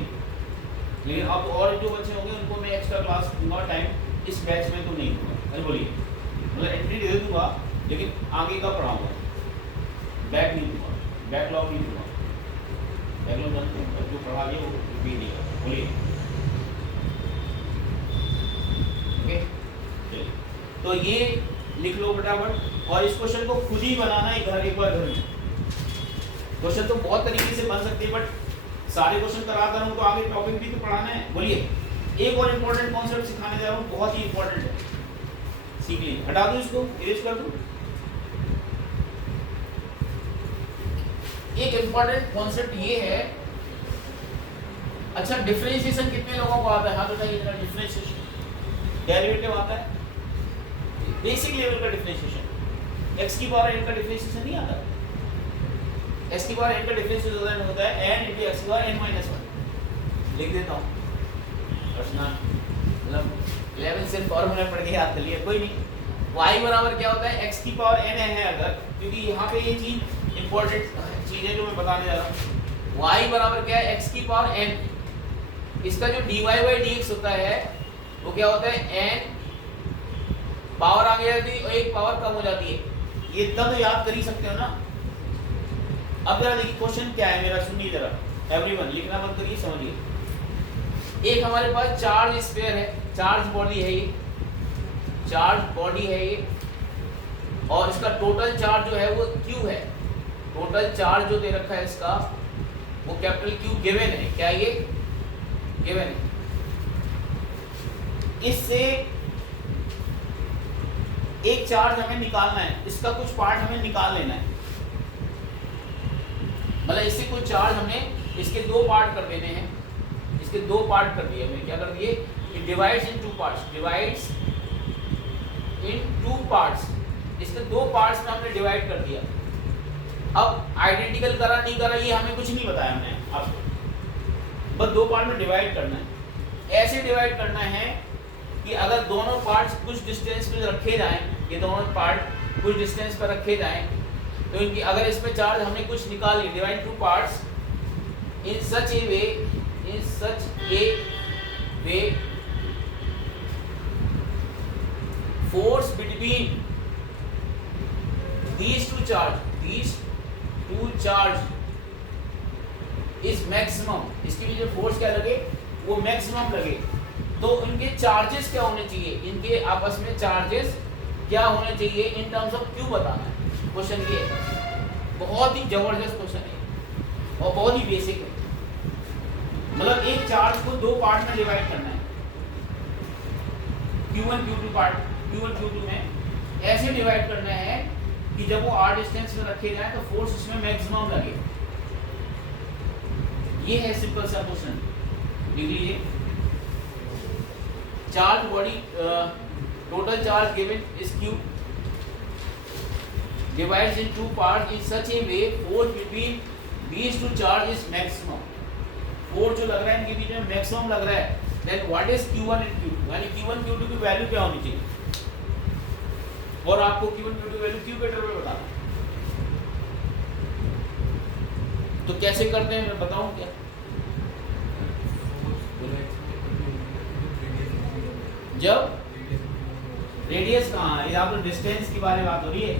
लेकिन अब और जो बच्चे होंगे उनको मैं एक्स्ट्रा क्लास दूंगा टाइम, इस बैच में तो नहीं दूंगा। अरे बोलिए, मतलब एंट्री दे दूंगा लेकिन आगे का पढ़ाऊंगा, बैक नहीं दूंगा, बैकलॉग नहीं दूंगा, बैकलॉग जो पढ़ा दिया वो रिपीट नहीं करना। बोलिए ओके, चलिए तो ये लिख लो फटाफट, और इस क्वेश्चन को खुद ही बनाना है घर, एक बार घर में। क्वेश्चन तो बहुत तरीके से बन सकते हैं बट सारे क्वेश्चन कराता रहूं तो आगे टॉपिक भी तो पढ़ाना है। बोलिए, एक और इम्पोर्टेंट कॉन्सेप्ट सिखाने जा रहा हूँ, बहुत ही इम्पोर्टेंट है, सीख लीजिए। हटा दूं इसको, इरेज कर दूं। एक इम्पोर्टेंट कॉन्सेप्ट ये है, अच्छा डिफरेंशिएशन कितने लोगों को आता है? हाथ उठाइए जरा। डिफरेंशिएशन डेरिवेटिव आता है, बेसिक लेवल का डिफरेंशिएशन। x की पावर n का डिफरेंशिएशन नहीं आता, x की पावर n का डिफरेंशिएशन होता है n × x की पावर n-1। लिख देता हूँ प्रश्न, मतलब 11 से फॉर्मूला पढ़ के याद कर लिया, कोई नहीं। y बराबर क्या होता है x की पावर n है अगर, क्योंकि यहाँ पे ये चीज इंपॉर्टेंट चीज है जो मैं बताने जा रहा हूँ। y बराबर क्या है x की पावर n, इसका जो dy/dx होता है वो क्या होता है n, पावर आगे जाती है और एक पावर कम हो जाती है, ये इतना तो याद कर ही सकते हो ना। अब जरा देखिए क्वेश्चन क्या है मेरा, सुनिए जरा एवरीवन, लिखना मत करिए, समझिए। एक हमारे पास चार्ज स्फीयर है, चार्ज बॉडी है ये, चार्ज बॉडी है ये, और इसका टोटल चार्ज जो है वो Q है। टोटल चार्ज जो दे रखा है इसका वो कैपिटल Q गिवन है। क्या ये गिवन है? इससे एक चार्ज हमें निकालना है, इसका कुछ पार्ट हमें निकाल लेना है, मतलब इससे कुछ चार्ज हमें इसके दो पार्ट कर देने हैं। इसके दो पार्ट कर दिए हमने, क्या कर दिए? It divides in two parts, divides in two parts, इसके दो पार्ट्स में हमने डिवाइड कर दिया। अब आइडेंटिकल करा नहीं करा ये हमें कुछ नहीं बताया हमने आपको, बस दो पार्ट में डिवाइड करना है। ऐसे डिवाइड करना है कि अगर दोनों पार्ट्स कुछ डिस्टेंस पे रखे जाएं, ये दोनों पार्ट कुछ डिस्टेंस पर रखे जाएं, तो इनकी अगर इसमें चार्ज हमने कुछ निकाल ली, divide two parts in such a way force between these two charge is maximum. इसके लिए जो फोर्स क्या लगे वो मैक्सिमम लगे। तो इनके चार्जेस क्या होने चाहिए, इनके आपस में चार्जेस क्या होने चाहिए इन टर्म्स ऑफ क्यू बताना है। क्वेश्चन ये है, बहुत ही जबरदस्त क्वेश्चन है और बहुत ही बेसिक है। मतलब एक चार्ज को दो पार्ट में डिवाइड करना है, Q1 Q2 part, Q1 Q2 में ऐसे डिवाइड करना है कि जब वो r डिस्टेंस में रखे जाए तो फोर्स उसमें मैक्सिमम लगे। ये है सिंपल सा क्वेश्चन, लिख लीजिए। Charge body total charge given is q, divides in two parts in such a way force between these two charge is maximum. Force जो लग रहा है इनके बीच में मैक्सिमम लग रहा है, then what is q1 and q2, यानी q1 q2 की वैल्यू क्या होनी चाहिए, और आपको q1 q2 की वैल्यू q के टर्म में बताना। तो कैसे करते हैं मैं बताऊं क्या? जब रेडियस कहाँ है, यहाँ पर डिस्टेंस की बारे में बात हो रही है।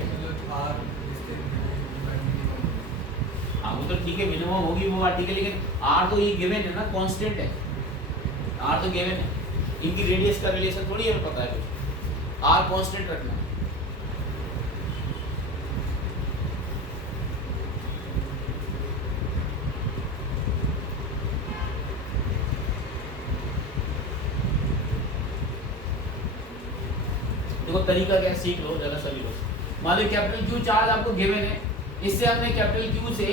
हाँ वो तो ठीक है, मिनिमम होगी वो बात ठीक है, लेकिन आर तो ये गिवन है ना, कांस्टेंट है, आर तो गिवन है, इनकी रेडियस का रिलेशन थोड़ी हमें पता है कुछ, आर कांस्टेंट रखना है। देखो तरीका क्या, सीख लो जरा सभी लोग। मान लो कैपिटल क्यू चार्ज आपको गिवन है, इससे हमने कैपिटल क्यू से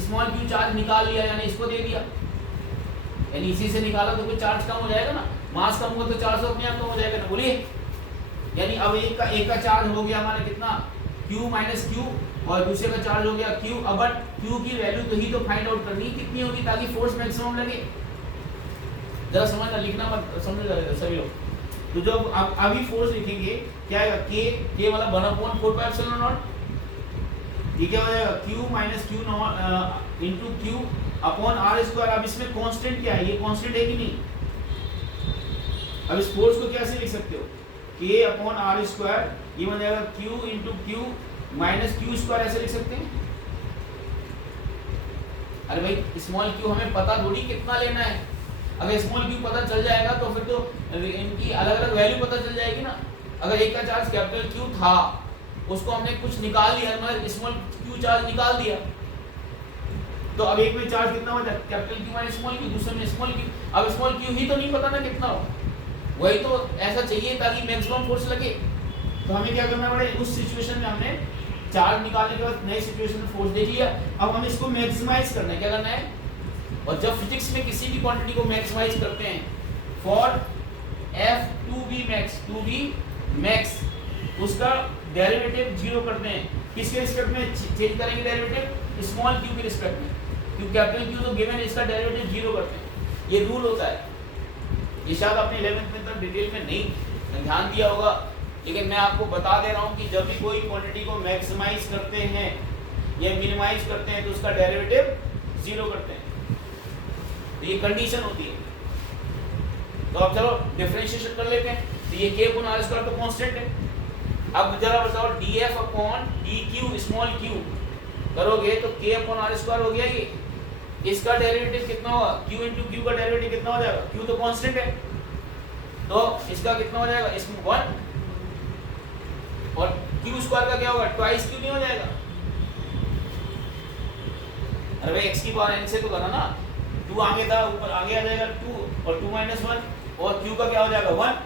स्मॉल क्यू चार्ज निकाल लिया, यानी इसको दे दिया, यानी इसी से निकाला तो कोई चार्ज कम हो जाएगा ना, मास कम होगा तो चार्ज अपने आप कम हो जाएगा ना, बोलिए। यानी अब एक का चार्ज हो गया हमारा कितना, q माइनस क्यू, और दूसरे का चार्ज हो गया q। अब q की वैल्यू तो ही तो फाइंड आउट करनी कितनी होगी ताकि फोर्स मैक्सिमम लगे। जरा समझना, लिखना मत, समझ जाएगा सभी लोग। तो जब आप अभी फोर्स लिखेंगे क्या आएगा, k मतलब 1/4πε0, ये क्या हो जाएगा q minus q naught into q upon r square. अब इसमें कांस्टेंट क्या है, ये कांस्टेंट है कि नहीं? अब इस फोर्स को कैसे लिख सकते हो, k अपॉन आर स्क्वायर, ये बन जाएगा q into Q minus Q square, ऐसे लिख सकते हैं। अरे भाई स्मॉल q हमें पता थोड़ी कितना लेना है, अगर स्मॉल q पता चल जाएगा तो फिर तो इनकी अलग अलग वैल्यू पता चल जाएगी ना। अगर एक का चार्ज कैपिटल Q था, उसको हमने कुछ निकाल लिया, मतलब स्मॉल q चार्ज निकाल दिया, तो अब एक में चार्ज कितना हो जाए, capital Q minus small q, दूसरे में स्मॉल q। अब स्मॉल q ही तो नहीं पता ना कितना हो, वही तो ऐसा चाहिए ताकि मैक्सिमम फोर्स लगे। तो हमें क्या करना पड़ेगा, उस सिचुएशन में हमने चार्ज निकालने के बाद नई सिचुएशन में फोर्स देख लिया, अब हमें इसको मैक्सिमाइज करना है। क्या करना है, और जब फिजिक्स में किसी भी क्वांटिटी को मैक्सिमाइज करते हैं, for f to be max, उसका डेरिवेटिव जीरो करते हैं। किसके रिस्पेक्ट में चेंज करेंगे डेरिवेटिव, स्मॉल q के रिस्पेक्ट में, क्योंकि कैपिटल Q तो गिवन है, इसका डेरिवेटिव जीरो करते हैं। ये रूल होता है, ये शायद आपने 11th में तक डिटेल में नहीं ध्यान दिया होगा, लेकिन मैं आपको बता दे रहा हूँ कि जब भी कोई क्वांटिटी को मैक्सिमाइज करते हैं या मिनिमाइज करते हैं तो उसका डेरिवेटिव जीरो करते हैं, तो ये कंडीशन होती है। तो अब चलो डिफरेंशिएशन कर लेते हैं। तो ये k गुना r स्क्वायर तो कांस्टेंट है। अब जरा बताओ df upon dq small q करोगे तो k अपॉन r स्क्वायर हो गया, ये इसका डेरिवेटिव कितना होगा, q इंटू q का डेरिवेटिव कितना हो जाएगा, q तो कांस्टेंट है, तो इसका कितना हो जाएगा, इसमें 1, और q स्क्वायर का क्या होगा, ट्वाइस q नहीं हो जाएगा। अरे भाई x की पावर n से तो करा ना, 2 आगे था, ऊपर आगे आ जाएगा 2 और 2 माइनस 1, और q का क्या हो जाएगा 1।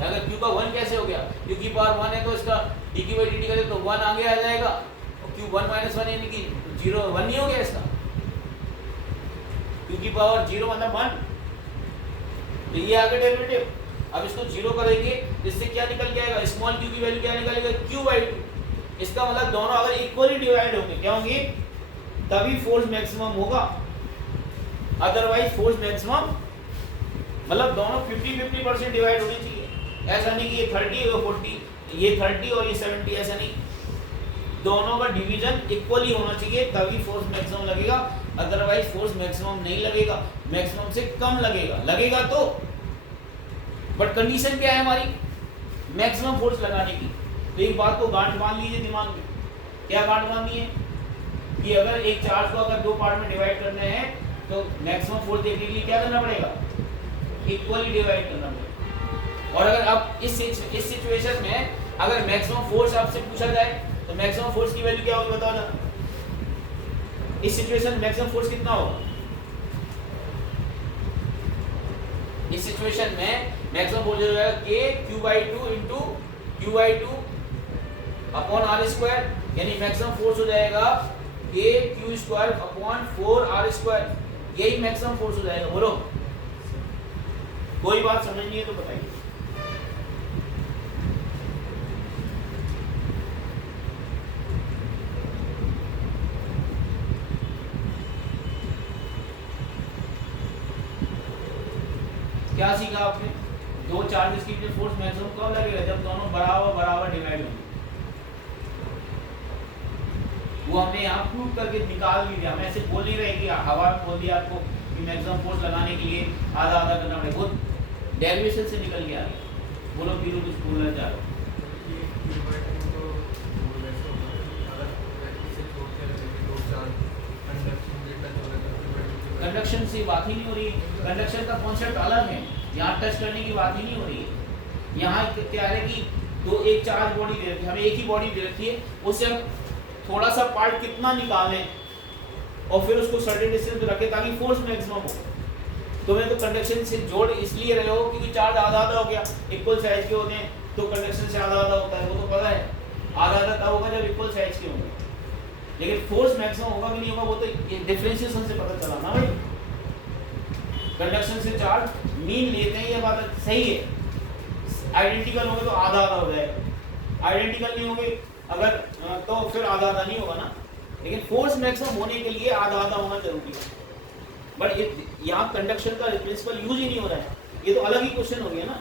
अगर q का 1 कैसे हो गया, q की पावर 1 है तो इसका dq बाई dt करें तो 1 आगे आ जाएगा, और q 1 माइनस 1 यानी कि 0 1 नहीं हो गया इसका, q की पावर 0 मतलब 1, तो ये आगे डेरिवेटिव। अब इसको 0 करेंगे, इससे क्या निकल के आएगा, स्मॉल q की वैल्यू क्या निकलेगा, q बाई 2। इसका मतलब दोनों अगर इक्वली डिवाइड होंगे क्या होंगे, तभी फोर्स मैक्सिमम होगा, अदरवाइज फोर्स मैक्सिमम मतलब दोनों 50-50% डिवाइड होने चाहिए। ऐसा नहीं कि ये 30 और 40, ये 30 और ये 70, ऐसा नहीं, दोनों का डिवीजन इक्वली होना चाहिए तभी फोर्स मैक्सिमम लगेगा, अदरवाइज फोर्स मैक्सिमम नहीं लगेगा, मैक्सिमम से कम लगेगा तो, बट कंडीशन क्या है हमारी, मैक्सिमम फोर्स लगाने की। तो एक बात को गांठ बांध लीजिए दिमाग में, क्या गांठ बांधनी है कि अगर एक चार्ज को अगर 2 पार्ट में डिवाइड करने हैं तो मैक्सिमम फोर्स देखने के लिए क्या करना पड़ेगा, इक्वली डिवाइड करना पड़ेगा। और अगर अब इस सिचुएशन में अगर मैक्सिमम फोर्स आपसे पूछा जाए तो मैक्सिमम फोर्स की वैल्यू क्या होगी बताओ ना, इस सिचुएशन में मैक्सिमम फोर्स कितना होगा, इस सिचुएशन में मैक्सिमम फोर्स हो जाएगा k q/2 into q/2 upon r square, यानी मैक्सिमम फोर्स हो जाएगा k q square upon 4r square, यही मैक्सिमम फोर्स हो जाएगा। बोलो कोई बात समझ नहीं है तो बताइए। क्या सीखा आपने? दो चार्जेस के बीच फोर्स मैक्सिमम कब लगेगा? जब दोनों बराबर बराबर डिवाइड होंगे। वो हमने यहाँ प्रूव करके निकाल भी दिया। हम ऐसे बोल नहीं रहे कि हवा बोल दिया आपको कि मैक्सिमम फोर्स लगाने के लिए आधा आधा करना पड़ेगा, वो डेरिवेशन से निकल के आ गया। बोलो फिर कुछ बोलना चाह रहे हो? कंडक्शन से बात ही नहीं हो रही है, कंडक्शन का कॉन्सेप्ट अलग है, यहाँ टच करने की बात ही नहीं हो रही है। यहाँ क्या है कि दो एक चार्ज बॉडी दे रखी है, हमें एक ही बॉडी दे रखी है, उससे हम थोड़ा सा पार्ट कितना निकालें और फिर उसको सर्टेन डिस्टेंस पे रखें ताकि फोर्स मैक्सिमम हो। तो मैं तो कंडक्शन से जोड़ इसलिए रहे हो क्योंकि चार्ज आधा आधा हो गया, इक्वल साइज के होते हैं तो कंडक्शन से आधा आधा होता है, वो तो पता है। आधा आधा तब होगा जब इक्वल साइज के होंगे, लेकिन फोर्स मैक्सिमम होगा कि नहीं होगा वो तो डिफरेंशिएशन से पता चला ना भाई। कंडक्शन से चार्ज मीन लेते हैं, ये बात सही है। आइडेंटिकल होंगे तो आधा आधा हो जाएगा, आइडेंटिकल नहीं होंगे अगर तो फिर आधा आधा नहीं होगा ना। लेकिन फोर्स मैक्सिमम होने के लिए आधा आधा होना जरूरी है। बट यहाँ कंडक्शन का प्रिंसिपल यूज ही नहीं हो रहा है, ये तो अलग ही क्वेश्चन हो गया ना।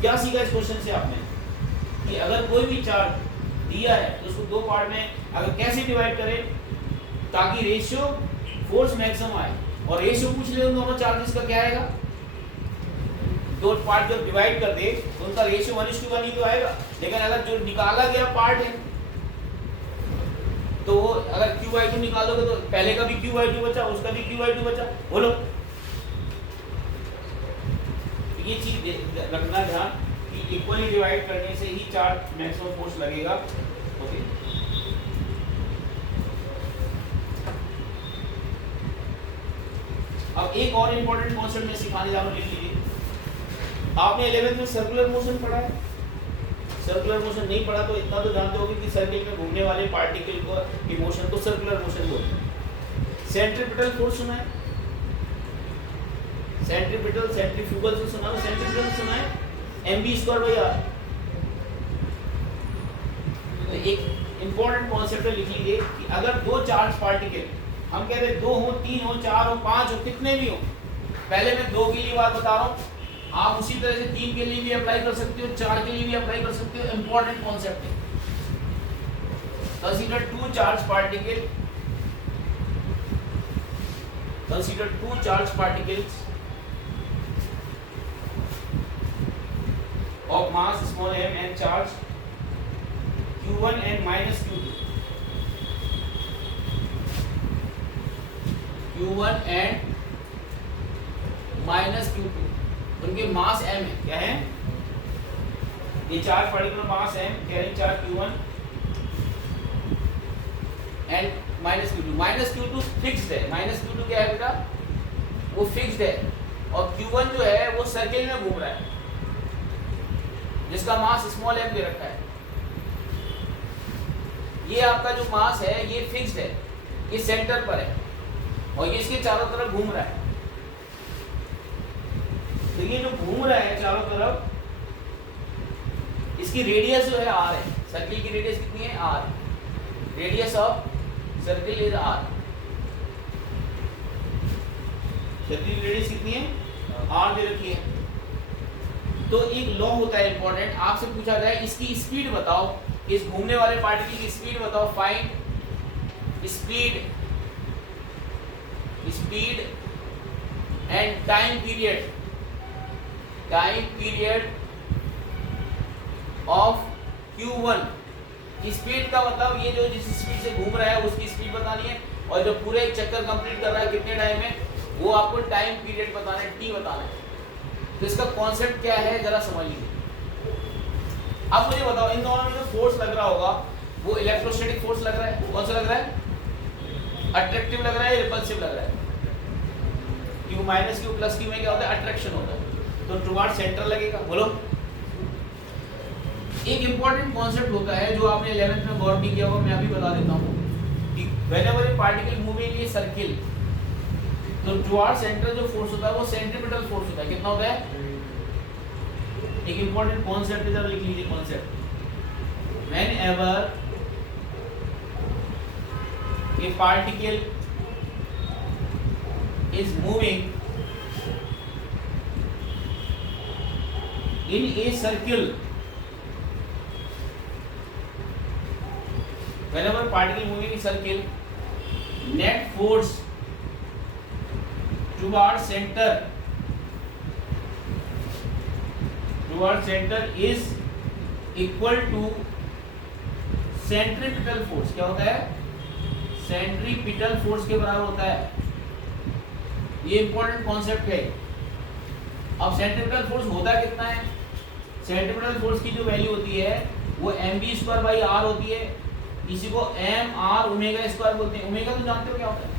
क्या सीखा इस क्वेश्चन से आपने कि अगर कोई भी चार्ज दिया है तो उसको दो पार्ट में अगर कैसे डिवाइड करें ताकि रेशियो फोर्स मैक्सिमम आए, और रेशियो पूछ ले उन दोनों चार्जेस का क्या आएगा? दो पार्ट जब डिवाइड कर दे तो उनका रेशियो 1:1 ही तो आएगा। लेकिन अगर जो निकाला गया पार्ट है तो वो अगर q/2 निकालोगे तो पहले का भी q/2 बचा, उसका भी q/2 बचा। बोलो, ये चीज रखना ध्यान कि इक्वली डिवाइड करने से ही चार्ज मैक्सिमम फोर्स लगेगा। ओके, अब एक और इंपॉर्टेंट कॉन्सेप्ट मैं सिखाने जा रहा हूं, लिख लीजिए। आपने 11th में सर्कुलर मोशन पढ़ा है? सर्कुलर मोशन नहीं पढ़ा तो इतना तो जानते होगे कि सर्किल में घूमने वाले पार्टिकल को की मोशन को सर्कुलर मोशन बोलते हैं। सेंट्रीपिटल फोर्स सुना है? सेंट्रीपिटल, सेंट्रीफ्यूगल से सुना है? सेंट्रीपिटल सुना है? mv²/r। तो एक इंपॉर्टेंट कॉन्सेप्ट लिख लीजिए कि अगर दो चार्ज पार्टिकल, हम कहते हैं 2 हो, 3 हो, 4 हो, 5 हो, कितने भी हो, पहले मैं 2 के लिए बात बता रहा हूँ, आप उसी तरह से 3 के लिए भी अप्लाई कर सकते हो, 4 के लिए भी अप्लाई कर सकते हो। इंपॉर्टेंट कॉन्सेप्ट है। Consider two charge particles of mass small m and charge q1 and minus q2, q1 and minus q2, उनके मास m है। क्या है? ये charge particle mass m, carrying charge q1 and minus q2। Minus q2 fixed है। Minus q2 क्या है बेटा? वो फिक्स्ड है। और q1 जो है वो सर्किल में घूम रहा है जिसका मास स्मॉल m दे रखा है। ये आपका जो मास है ये फिक्स्ड है, ये सेंटर पर है और ये इसके चारों तरफ घूम रहा है। तो ये जो घूम रहा है चारों तरफ, इसकी रेडियस जो है r है। सर्किल की रेडियस कितनी है? r। Radius of circle is r। Circle की रेडियस कितनी है? r दे रखी है। तो एक लॉ होता है इंपॉर्टेंट, आपसे पूछा जाए इसकी स्पीड बताओ, इस घूमने वाले पार्टिकल की स्पीड बताओ। Find speed and time period of q1। Speed का मतलब ये जो जिस स्पीड से घूम रहा है उसकी स्पीड बतानी है, और जो पूरा एक चक्कर कंप्लीट कर रहा है कितने टाइम में, वो आपको टाइम पीरियड बताना है, t बताना है। तो इसका कॉन्सेप्ट क्या है जरा समझ लीजिए। अब मुझे बताओ, इन दोनों में जो फोर्स लग रहा होगा वो इलेक्ट्रोस्टैटिक फोर्स लग रहा है। कौन सा लग रहा है? अट्रैक्टिव लग रहा है, रिपल्सिव लग रहा है? Q minus Q plus Q में क्या होता है? अट्रैक्शन होता है। तो टुवर्ड सेंटर लगेगा। बोलो, एक इंपॉर्टेंट कॉन्सेप्ट होता है जो आपने 11th में गौर नहीं किया होगा, मैं अभी बता देता हूँ कि whenever a particle moving in a circle, तो टुवर्ड सेंटर जो फोर्स होता है वो सेंट्रीपिटल फोर्स होता है। कितना होता है? एक इंपॉर्टेंट कॉन्सेप्ट जरा लिख लीजिए concept. whenever a particle is moving in a circle, whenever particle moving in circle, net force towards center is equal to centripetal force. क्या होता है? सेंट्रीपिटल फोर्स के बराबर होता है. ये इंपॉर्टेंट कॉन्सेप्ट है. अब सेंट्रीपिटल फोर्स होता कितना है? सेंट्रीपिटल फोर्स की जो वैल्यू होती है वो mv²/r होती है. इसी को mr ओमेगा स्क्वायर बोलते हैं. ओमेगा तो जानते हो क्या होता है?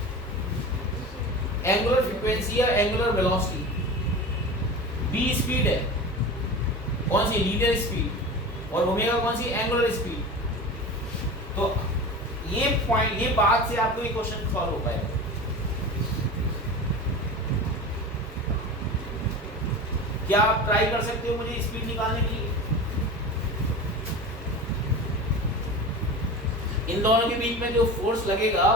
एंगुलर फ्रीक्वेंसी या एंगुलर वेलोसिटी. v स्पीड है. कौन सी? Linear speed. और ओमेगा कौन सी? Angular speed. तो ये पॉइंट, ये बात से आपको ये क्वेश्चन सॉल्व हो पाएगा. क्या आप ट्राई कर सकते हो मुझे स्पीड निकालने के लिए? इन दोनों के बीच में जो फोर्स लगेगा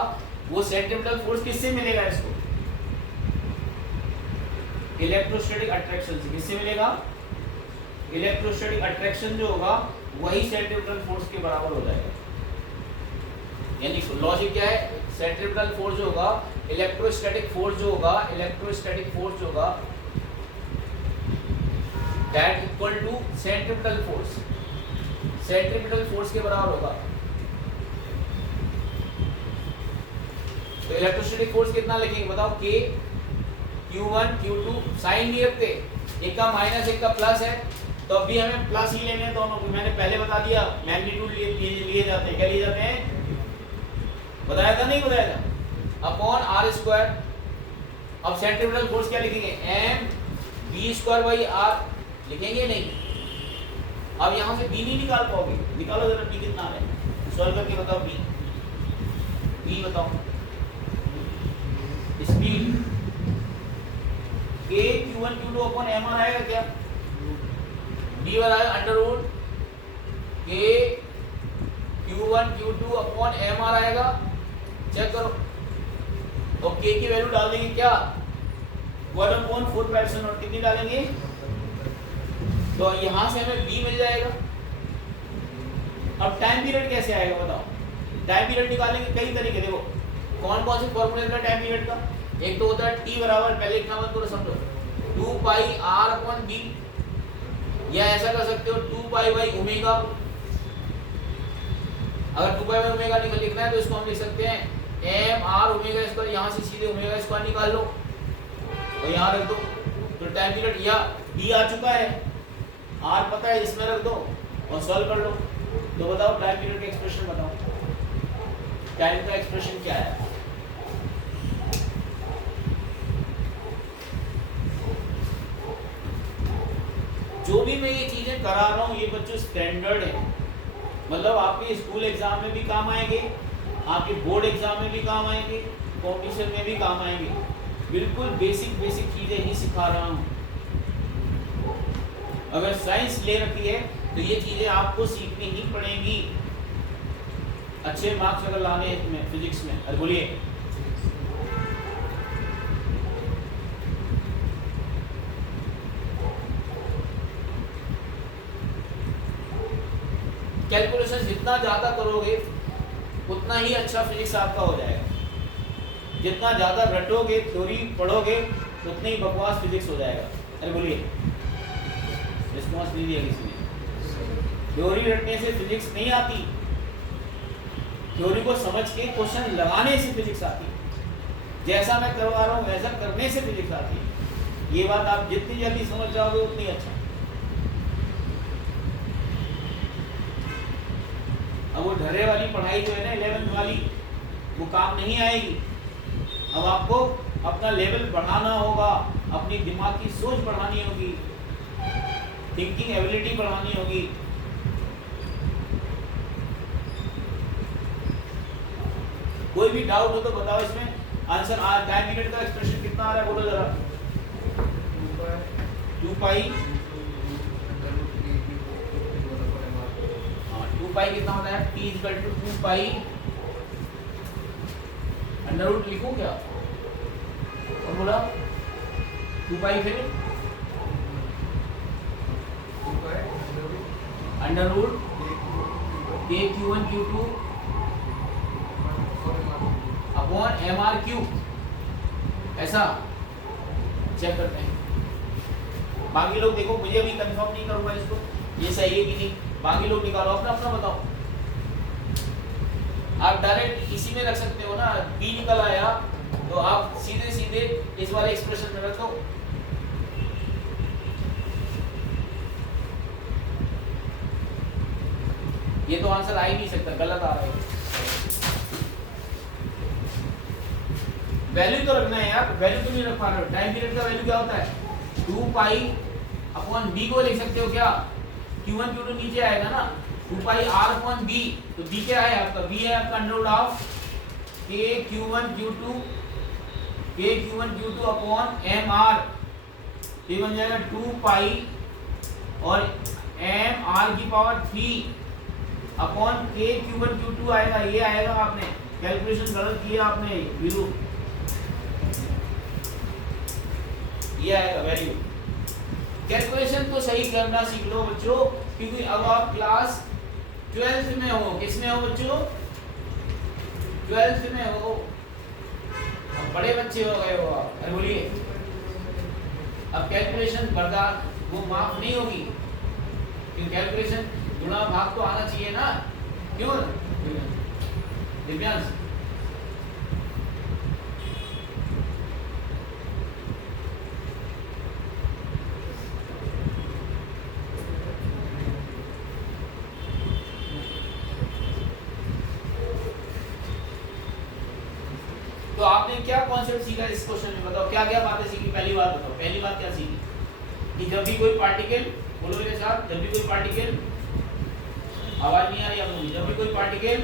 वो सेंट्रीपिटल फोर्स किससे मिलेगा? इसको इलेक्ट्रोस्टैटिक अट्रैक्शन से. किससे मिलेगा? इलेक्ट्रोस्टैटिक अट्रैक्शन जो होगा वही सेंट्रीपिटल फोर्स के बराबर हो जाएगा. यानी लॉजिक क्या है? सेंट्रीपिटल फोर्स जो होगा, इलेक्ट्रोस्टैटिक फोर्स जो होगा, इलेक्ट्रोस्टैटिक फोर्स जो होगा that equal to centripetal force. Centripetal force के बराबर होगा. तो इलेक्ट्रोस्टैटिक फोर्स कितना लिखेंगे बताओ? K Q1 Q2 साइन नहीं रखते. एक का माइनस एक का प्लस है तो अभी हमें प्लस ही लेने हैं दोनों को. मैंने पहले बता दिया मैग्नीट्यूड लिए जाते हैं. क्या लिए जाते हैं? बताया था नहीं बताया था? Upon r². अब सेंट्रीपिटल फोर्स क्या लिखेंगे? mv²/r लिखेंगे नहीं. अब यहां से b नहीं निकाल पाओगे. निकालो जरा b कितना है. सॉल्व करके बताओ b बताओ. Speed k q1 q2 upon mr आएगा क्या? b बराबर under k q1 q2 upon mr आएगा. चेक करो. तो k की वैल्यू डाल देंगे क्या? 1/4 और कितनी डालेंगे? तो यहां से हमें b मिल जाएगा. अब टाइम पीरियड कैसे आएगा बताओ? टाइम पीरियड निकालेंगे कई तरीके. देखो कौन कौन से फॉर्मूले का टाइम पीरियड का. एक तो होता है t बराबर, पहले लिखना मत करो, समझो, 2πr/b. या ऐसा कर सकते हो 2π/ओमेगा. अगर 2π/ओमेगा लिखना है तो इसको हम लिख सकते हैं mr ओमेगा स्क्वायर. यहाँ से सीधे ओमेगा स्क्वायर निकाल लो और यहाँ रख दो. तो टाइम पीरियड या d आ चुका है, r पता है, इसमें रख दो और सॉल्व कर लो. तो बताओ टाइम पीरियड का एक्सप्रेशन बताओ. टाइम का एक्सप्रेशन क्या है? जो भी मैं ये चीजें करा रहा हूँ ये बच्चों स्टैंडर्ड है. मतलब आपके स्कूल एग्जाम में भी काम आएंगे, आपके बोर्ड एग्जाम में भी काम आएंगे, कॉम्पिटिशन में भी काम आएंगे. बिल्कुल बेसिक चीजें ही सिखा रहा हूँ. अगर साइंस ले रखी है तो ये चीजें आपको सीखनी ही पड़ेंगी अच्छे मार्क्स अगर लाने हैं फिजिक्स में. अरे बोलिए. कैलकुलेशन जितना ज़्यादा करोगे उतना ही अच्छा फिजिक्स आपका हो जाएगा. जितना ज़्यादा रटोगे, थ्योरी पढ़ोगे, उतनी ही बकवास फिजिक्स हो जाएगा. अरे बोलिए. रिस्पॉन्स नहीं दिया किसी ने. थ्योरी रटने से फिजिक्स नहीं आती. थ्योरी को समझ के क्वेश्चन लगाने से फिजिक्स आती है. जैसा मैं करवा रहा हूँ वैसा करने से फिजिक्स आती है. ये बात आप जितनी जल्दी समझ जाओगे उतनी अच्छा. अब वो ढरे वाली पढ़ाई जो है ना 11th वाली, वो काम नहीं आएगी. अब आपको अपना लेवल बढ़ाना होगा, अपनी दिमाग की सोच बढ़ानी होगी, थिंकिंग एबिलिटी बढ़ानी होगी. कोई भी डाउट हो तो बताओ. इसमें आंसर टाइम पीरियड का एक्सप्रेशन कितना आ रहा है बोलो जरा. 2π. 2π कितना होता है? t equal to 2π under root. लिखूं क्या और बोला 2π फिर अंडर रूट के Q1 Q2 upon MR cube, ऐसा चेक करते हैं। बाकी लोग देखो, मुझे अभी कंफर्म नहीं करूंगा इसको ये सही है कि नहीं, बाकी लोग निकालो अपना अपना बताओ। आप डायरेक्ट इसी में रख सकते हो ना, बी निकल आया तो आप सीधे सीधे इस वाले एक्सप्रेशन में रखो। ये तो आंसर आ ही नहीं सकता, गलत आ रहा है। वैल्यू तो रखना है यार, वैल्यू क्यों नहीं रख पा रहे हो? टाइम पीरियड का वैल्यू क्या होता है? 2 पाई अपॉन बी को लिख सकते हो क्या? Q1 Q2 नीचे आएगा ना, 2 पाई R अपॉन बी, तो बी क्या है आपका? बी है आपका अंडर रूट ऑफ के Q1 Q2 अपॉन MR, ये बन जाएगा 2 पाई और MR की पावर 3 अपॉन के Q1 Q2 आएगा, ये आएगा। आपने कैलकुलेशन गलत किया आपने, वीरू, ये आएगा वैल्यू। कैलकुलेशन तो सही करना सीख लो बच्चों, क्योंकि अब आप क्लास 12th में हो। किसमें हो बच्चों? 12th में हो, अब बड़े बच्चे हो गए हो आप। अरे बोलिए, अब कैलकुलेशन बर्दाश्त वो माफ नहीं होगी, क्योंकि कैलकुलेशन गुणा भाग तो आना चाहिए ना, क्यों दिव्यांश? तो आपने क्या कॉन्सेप्ट सीखा इस क्वेश्चन में? बताओ क्या क्या बातें सीखी? पहली बात बताओ, पहली बात क्या सीखी? कि जब भी कोई पार्टिकल, बोलो मेरे साथ, जब भी कोई पार्टिकल, आवाज नहीं आ रही आप लोगों की, जब भी कोई पार्टिकल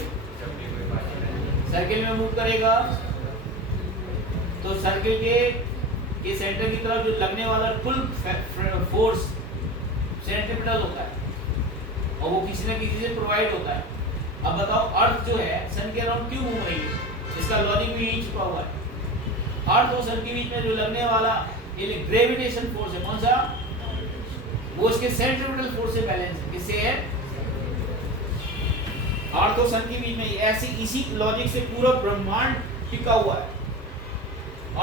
सर्किल में मूव करेगा तो सर्किल के सेंटर की तरफ जो लगने वाला कुल फोर्स सेंट्रीपिटल होता है और वो किसी न किसी से प्रोवाइड होता है। अब बताओ, अर्थ जो है सन के अराउंड क्यों घूम रही है? इसका लॉजिक भी यही छुपा हुआ है। अर्थ और सन के बीच में जो लगने वाला ग्रेविटेशन फोर्स है, कौन सा? वो इसके सेंट्रीपिटल फोर्स से बैलेंस है। किससे है? अर्थ और सन के बीच में। ऐसे इसी लॉजिक से पूरा ब्रह्मांड टिका हुआ है।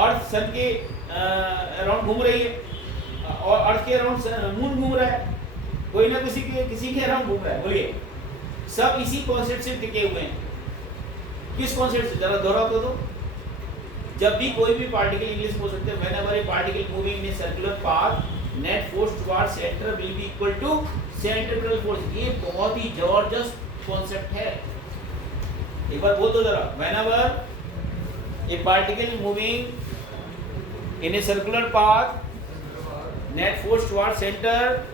अर्थ सन के अराउंड घूम रही है और अर्थ के अराउंड मून घूम रहा है, कोई ना किसी के अराउंड घूम रहा है। बोलिए, सब इसी कॉन्सेप्ट से टिके हुए हैं। किस कॉन्सेप्ट से? जरा दोहराओ तो। जब भी कोई भी पार्टिकल, इंग्लिश बोल सकते हैं, whenever a particle moving in a circular path, net force towards centre will be equal to centripetal force. ये बहुत ही जबरदस्त कॉन्सेप्ट है। एक बार बोल दो जरा, whenever a particle moving in a circular path, net force towards centre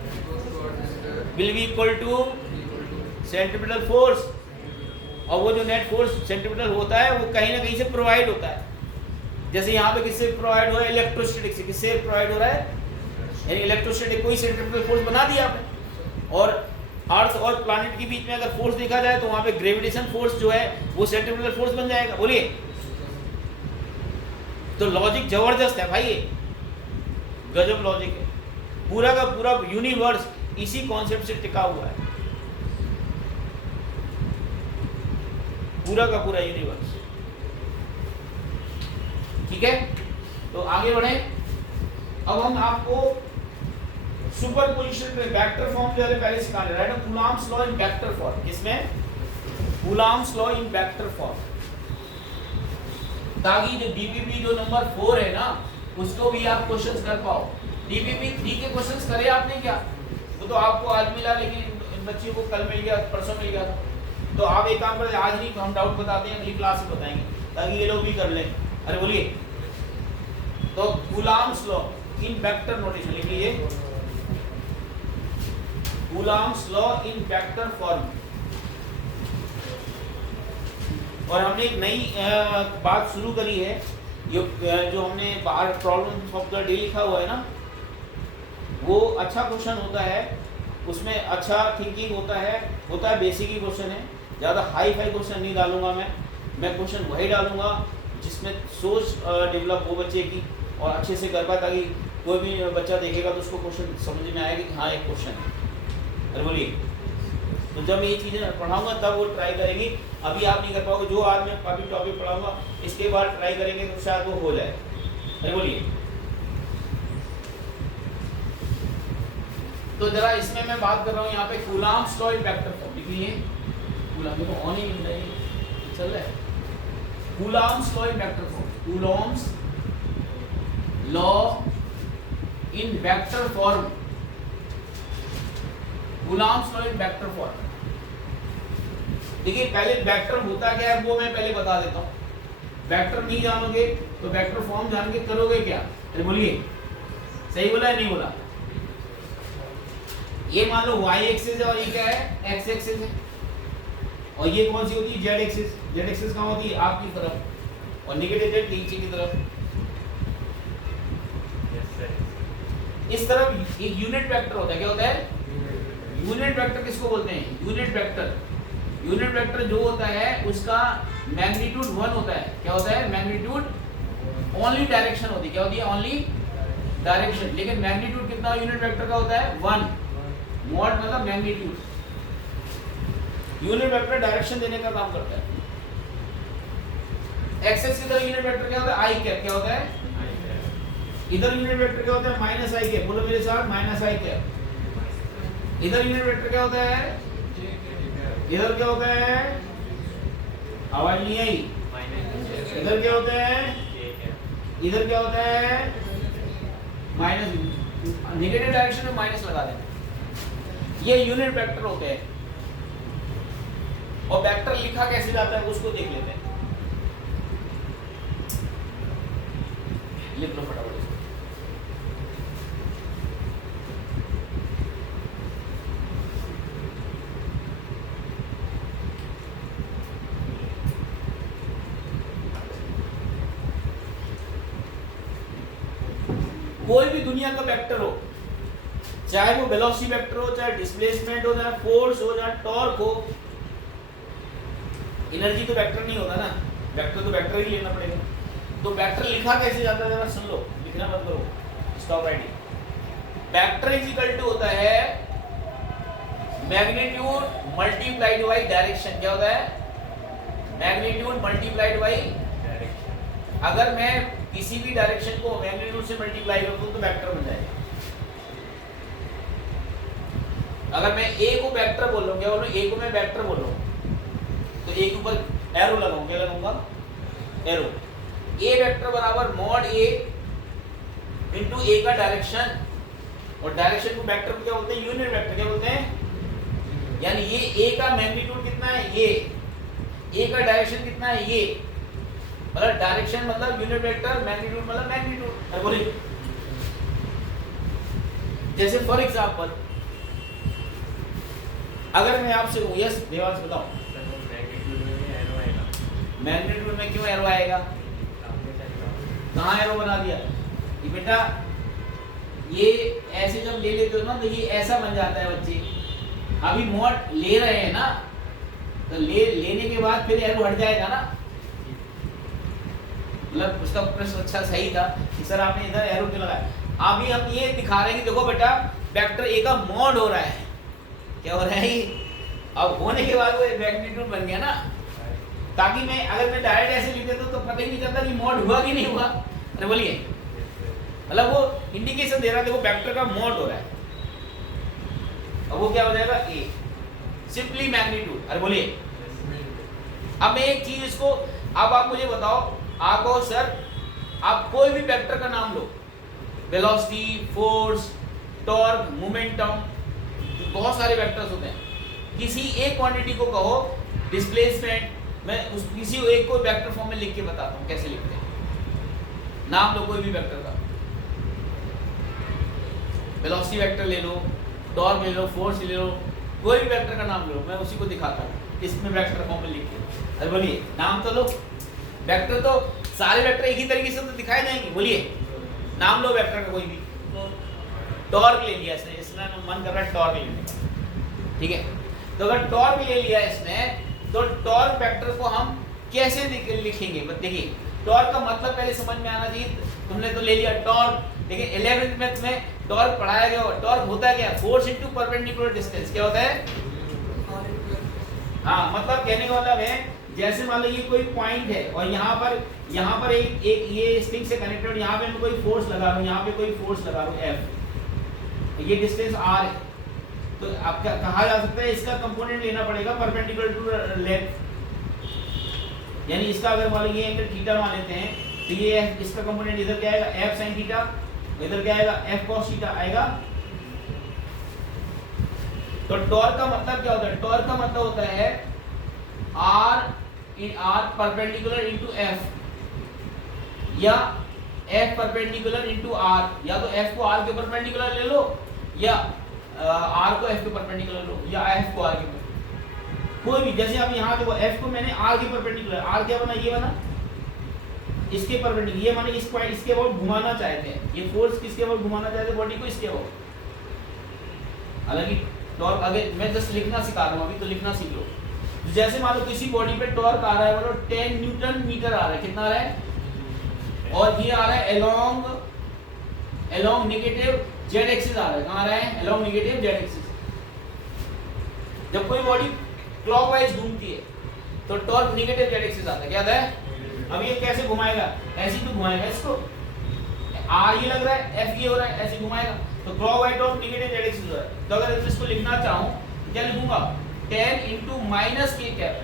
will be equal to centripetal force. और वो जो नेट फोर्स सेंट्रीपिटल होता है वो कहीं ना कहीं से प्रोवाइड होता है। जैसे यहाँ पे किससे प्रोवाइड हो रहा है? इलेक्ट्रोस्टैटिक से। किससे प्रोवाइड हो रहा है? यानी इलेक्ट्रोस्टैटिक कोई सेंट्रीपिटल फोर्स बना दिया आपने। और अर्थ और प्लैनेट के बीच में अगर फोर्स देखा जाए तो वहाँ पे ग्रेविटेशन फोर्स जो है वो सेंट्रीपिटल फोर्स बन जाएगा। बोलिए, तो लॉजिक जबरदस्त है भाई, ये गजब लॉजिक है। पूरा का पूरा यूनिवर्स इसी कॉन्सेप्ट से टिका हुआ है, पूरा का पूरा यूनिवर्स। ठीक है, तो आगे बढ़े। अब हम आपको सुपरपोजिशन पे वेक्टर फॉर्म जो है पहले सिखाने रहे हैं। Coulomb's law in vector form. किसमें? Coulomb's law in vector form, ताकि जो डीपीपी जो नंबर 4 है ना, उसको भी आप क्वेश्चंस कर पाओ। डीपीपी 3 के क्वेश्चंस करे आपने क्या? वो तो आपको आज मिला, लेकिन इन बच्चों को कल मिल गया, परसों मिल गया था। तो आप एक काम करें, आज नहीं हम डाउट बताते हैं, अगली क्लास में बताएंगे, ताकि ये लोग भी कर लें। अरे बोलिए, तो Coulomb's law in vector notation लिख लीजिए। Coulomb's law in vector form. और हमने एक नई बात शुरू करी है, जो हमने बाहर प्रॉब्लम ऑफ द डे लिखा हुआ है ना, वो अच्छा क्वेश्चन होता है, उसमें अच्छा थिंकिंग होता है बेसिक ही क्वेश्चन है, ज़्यादा हाई फाई क्वेश्चन नहीं डालूंगा मैं क्वेश्चन वही डालूंगा जिसमें सोच डेवलप हो बच्चे की और अच्छे से कर पाए, ताकि कोई भी बच्चा देखेगा तो उसको क्वेश्चन समझ में आएगा कि हाँ एक क्वेश्चन है। अरे बोलिए, तो जब मैं ये चीज़ें पढ़ाऊंगा तब वो ट्राई करेंगी, अभी आप नहीं कर पाओगे। जो आज मैं अभी टॉपिक पढ़ाऊंगा इसके बाद ट्राई करेंगे तो शायद वो हो जाए। अरे बोलिए। तो जरा इसमें मैं बात कर रहा हूँ यहाँ पे Coulomb's law in vector form लिख लीजिए। कूलॉम को ऑन ही मिल रहा है, चल रहा है। Coulomb's law in vector form, Coulomb's law in vector form, Coulomb's law in vector form. देखिए पहले वेक्टर होता क्या है वो मैं पहले बता देता हूँ। वेक्टर नहीं जानोगे तो वेक्टर फॉर्म जान के करोगे क्या? अरे बोलिए, सही बोला है नहीं बोला? ये मान लो y एक्सिस है और ये क्या है? x एक्सिस है। और ये कौन सी होती है? z axis. z एक्सिस कहाँ होती है? आपकी तरफ, और नेगेटिव z नीचे की तरफ। इस तरफ एक यूनिट वेक्टर होता है। क्या होता है? यूनिट वेक्टर किसको बोलते हैं? Unit vector. यूनिट वेक्टर जो होता है उसका मैग्नीट्यूड 1 होता है। क्या होता है? मैग्नीट्यूड ओनली डायरेक्शन होती है। क्या होती है? Only direction. लेकिन मैग्नीट्यूड कितना यूनिट वेक्टर का होता है? 1। मॉड मतलब मैग्नीट्यूड। यूनिट वेक्टर डायरेक्शन देने का काम करता है। एक्सेस की तरफ यूनिट वेक्टर क्या होता है? आई कैप। क्या होता है? इधर यूनिट वेक्टर क्या होता है? माइनस आई कैप। बोलो मेरे साथ, माइनस आई कैप। इधर यूनिट वेक्टर क्या होता है? इधर क्या होता है? आवाज नहीं आई। इधर क्या होता है? इधर क्या होता है? माइनस। नेगेटिव डायरेक्शन में माइनस लगा दें। ये यूनिट वेक्टर होते हैं। और वेक्टर लिखा कैसे जाता है उसको देख लेते हैं। लिख लो फटाफट। कोई भी दुनिया का वेक्टर हो, चाहे वो वेलोसिटी वेक्टर हो, चाहे डिस्प्लेसमेंट हो, चाहे फोर्स हो, चाहे टॉर्क हो, एनर्जी तो वेक्टर नहीं होता ना, वेक्टर तो वेक्टर ही लेना पड़ेगा। तो वेक्टर लिखा कैसे जाता है जरा सुन लो, लिखना मत करो, stop writing. Vector is equal to होता है मैग्नीट्यूड मल्टीप्लाइड बाय डायरेक्शन। क्या होता है? Magnitude multiplied by direction. अगर मैं किसी भी डायरेक्शन को मैग्नीट्यूड से मल्टीप्लाई कर दूं तो वेक्टर बन जाएगा। अगर मैं a को वेक्टर बोल रहा हूं, क्या बोल रहा हूं? a को मैं वेक्टर बोल रहा हूं तो a के ऊपर एरो लगाऊं। क्या लगाऊंगा? एरो। a वेक्टर बराबर मॉड a इनटू a का डायरेक्शन, और डायरेक्शन को वेक्टर को क्या बोलते हैं? Unit vector. क्या बोलते हैं? यानी ये a का मैग्नीट्यूड कितना है? ये a का डायरेक्शन कितना है? ये मतलब डायरेक्शन मतलब यूनिट वेक्टर, मैग्नीट्यूड मतलब मैग्नीट्यूड। बोलिए, जैसे फॉर एग्जांपल अगर मैं आपसे यस देवांश बताओ, मैग्नीट्यूड में क्यों एरो आएगा? कहाँ एरो बना दिया? ये बेटा ये ऐसे जब ले लेते हो ना तो ये ऐसा बन जाता है बच्चे। अभी मॉड ले रहे हैं ना तो लेने के बाद फिर एरो हट जाएगा ना। मतलब उसका प्रश्न अच्छा सही था कि सर आपने इधर एरो क्यों लगाया। अभी हम ये दिखा रहे हैं कि देखो बेटा वेक्टर ए का मॉड हो रहा है। क्या हो रहा है? अब होने के बाद वो मैग्नीट्यूड बन गया ना, ताकि मैं अगर मैं डायरेक्ट ऐसे लिख देता तो पता ही नहीं चलता कि मॉड हुआ कि नहीं हुआ। अरे बोलिए, मतलब वो इंडिकेशन दे रहा है देखो वेक्टर का मॉड हो रहा है। अब वो क्या हो जाएगा? ए सिंपली मैग्नीट्यूड। अरे बोलिए, अब मैं एक चीज इसको, अब आप मुझे बताओ, आप कहो सर आप कोई भी वेक्टर का नाम लो, वेलोसिटी, फोर्स, टॉर्क, मोमेंटम, बहुत सारे वेक्टर्स होते हैं। किसी एक क्वांटिटी को कहो डिस्प्लेसमेंट, मैं उस किसी एक को वेक्टर फॉर्म में लिख के बताता हूँ कैसे लिखते हैं। नाम लो कोई भी वेक्टर का, वेलोसिटी वेक्टर ले लो, टॉर्क ले लो, फोर्स ले लो, कोई भी वेक्टर का नाम लो, मैं उसी को दिखाता हूँ इसमें वेक्टर फॉर्म में लिख के। अरे बोलिए, नाम तो लो। वेक्टर तो सारे वेक्टर एक ही तरीके से तो दिखाए जाएंगे। बोलिए, नाम लो वेक्टर का कोई भी। टॉर्क ले लिया इसने, इसने मन कर रहा है टॉर्क लेने का, ठीक है। तो अगर टॉर्क ले लिया इसने तो टॉर्क वेक्टर को हम कैसे लिखेंगे? देखिए, टॉर्क का मतलब पहले समझ में आना चाहिए। तुमने तो ले लिया टॉर्क, लेकिन 11th में टॉर्क पढ़ाया गया। टॉर्क होता है क्या? Force into perpendicular distance. क्या होता है? हाँ मतलब कहने का मतलब है जैसे मान लो ये कोई पॉइंट है और यहाँ पर एक ये स्ट्रिंग से कनेक्टेड, यहाँ पे मैं कोई फोर्स लगा रहा हूँ, यहाँ पे कोई फोर्स लगा रहा हूँ F, ये डिस्टेंस R है, तो आपका कहा जा सकता है इसका कंपोनेंट लेना पड़ेगा परपेंडिकुलर टू लेंथ, यानी इसका अगर मान लो ये एंगल थीटा मान लेते हैं तो ये इसका कंपोनेंट इधर क्या आएगा F sin थीटा, इधर क्या आएगा F cos थीटा आएगा। तो टॉर्क का मतलब क्या होता है? टॉर्क का मतलब होता है R परपेंडिकुलर इनटू F या F परपेंडिकुलर इनटू R, या तो F को R के परपेंडिकुलर ले लो या R को F के परपेंडिकुलर लो या F को R के कोई भी, जैसे आप यहाँ देखो F को मैंने R के परपेंडिकुलर, R क्या बना, ये बना इसके परपेंडिकुलर, ये माने इस पॉइंट इसके अबाउट घुमाना चाहते हैं, ये फोर्स किसके अबाउट घुमाना चाहते हैं बॉडी को, इसके अबाउट। हालांकि टॉर्क आगे मैं जस्ट लिखना सिखा रहा हूँ, अभी तो लिखना सीख लो। जैसे मान लो किसी बॉडी पे टॉर्क आ रहा है, बोलो 10 न्यूटन मीटर आ रहा है, कितना आ रहा है, और ये आ रहा है अलोंग नेगेटिव जेड एक्सिस आ रहा है, कहाँ आ रहा है, अलोंग नेगेटिव जेड एक्सिस। जब कोई बॉडी क्लॉकवाइज घूमती है तो टॉर्क नेगेटिव जेड एक्सिस आता है, क्या आता है। अब ये कैसे घुमाएगा, ऐसे ही तो घुमाएगा इसको, आर ये लग रहा है, एफ ये हो रहा है, ऐसे घुमाएगा तो clockwise torque negative Z axis हो रहा है। तो अगर इसको लिखना चाहूं क्या लिखूंगा, 10 into माइनस के कैप,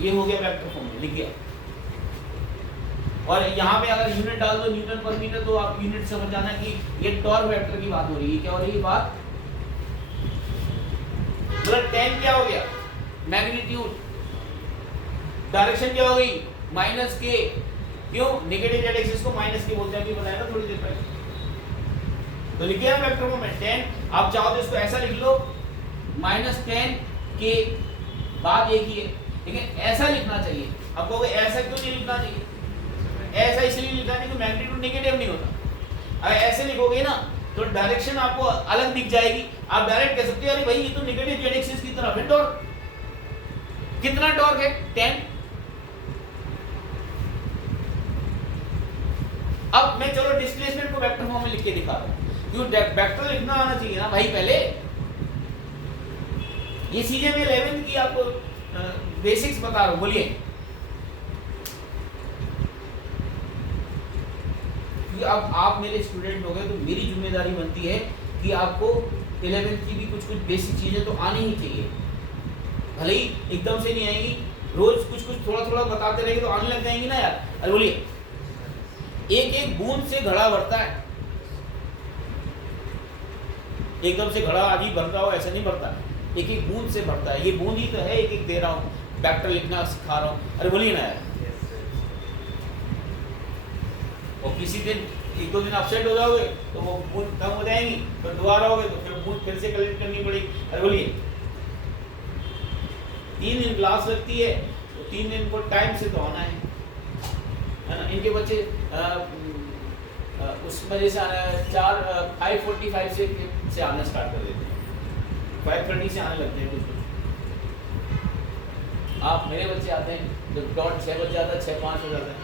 ये हो गया वेक्टर फॉर्म में लिख गया। और यहाँ पे अगर यूनिट डाल दो न्यूटन पर मीटर, तो आप यूनिट समझ जाना कि ये टॉर्क वेक्टर की बात हो रही है। क्या हो रही है बात, मतलब 10 क्या हो गया मैग्नीट्यूड, डायरेक्शन क्या हो गई माइनस के, क्यों नेगेटिव जेड एक्सिस को माइनस के बोलते हैं, अभी बताया ना थोड़ी देर पहले। तो लिख दिया वेक्टर फॉर्म में 10, आप चाहो तो इसको ऐसा लिख लो -10 के, बात एक ही है, लेकिन ऐसा लिखना चाहिए। अब कहोगे ऐसा क्यों नहीं लिखना चाहिए, ऐसा इसलिए लिखना चाहिए कि मैग्नीट्यूड नेगेटिव नहीं होता। अगर ऐसे लिखोगे ना तो डायरेक्शन आपको अलग दिख जाएगी, आप डायरेक्ट कह सकते हो अरे भाई ये तो नेगेटिव जेड एक्सिस की तरफ है टॉर्क, कितना टॉर्क है 10। अब मैं चलो डिस्प्लेसमेंट को वेक्टर फॉर्म में लिख के दिखा रहा हूं, क्यों वेक्टर लिखना आना चाहिए ना भाई पहले। ये चीजें मैं 11th की आपको बेसिक्स बता रहा हूं, बोलिए। अब आप मेरे स्टूडेंट हो गए तो मेरी जिम्मेदारी बनती है कि आपको 11th की भी कुछ कुछ बेसिक चीजें तो आनी ही चाहिए, भले ही एकदम से नहीं आएंगी, रोज कुछ कुछ थोड़ा थोड़ा बताते रहेंगे तो आने लग जाएंगी ना यार। अरे बोलिए, एक एक बूंद से घड़ा भरता है, एकदम से घड़ा आज ही भर रहा हो ऐसा नहीं भरता, एक एक बूंद से भरता है। ये बूंद ही तो है, एक एक दे रहा हूँ, वेक्टर लिखना सिखा रहा हूँ। अरे बोलिए ना यार। और किसी दिन एक दो दिन अपसेट हो जाओगे तो वो बूंद कम हो जाएंगी, तो दोबारा होगे तो फिर बूंद फिर से कलेक्ट करनी पड़ेगी। अरे बोलिए, 3 दिन क्लास लगती है तो 3 दिन को टाइम से तो आना है ना। इनके बच्चे उस वजह से आना है 5:45 से आना स्टार्ट कर देते हैं, 5:30 से आने लगते हैं कुछ। आप मेरे बच्चे आते हैं जब डॉट 6 बज जाता है, 6:05 हो जाता है,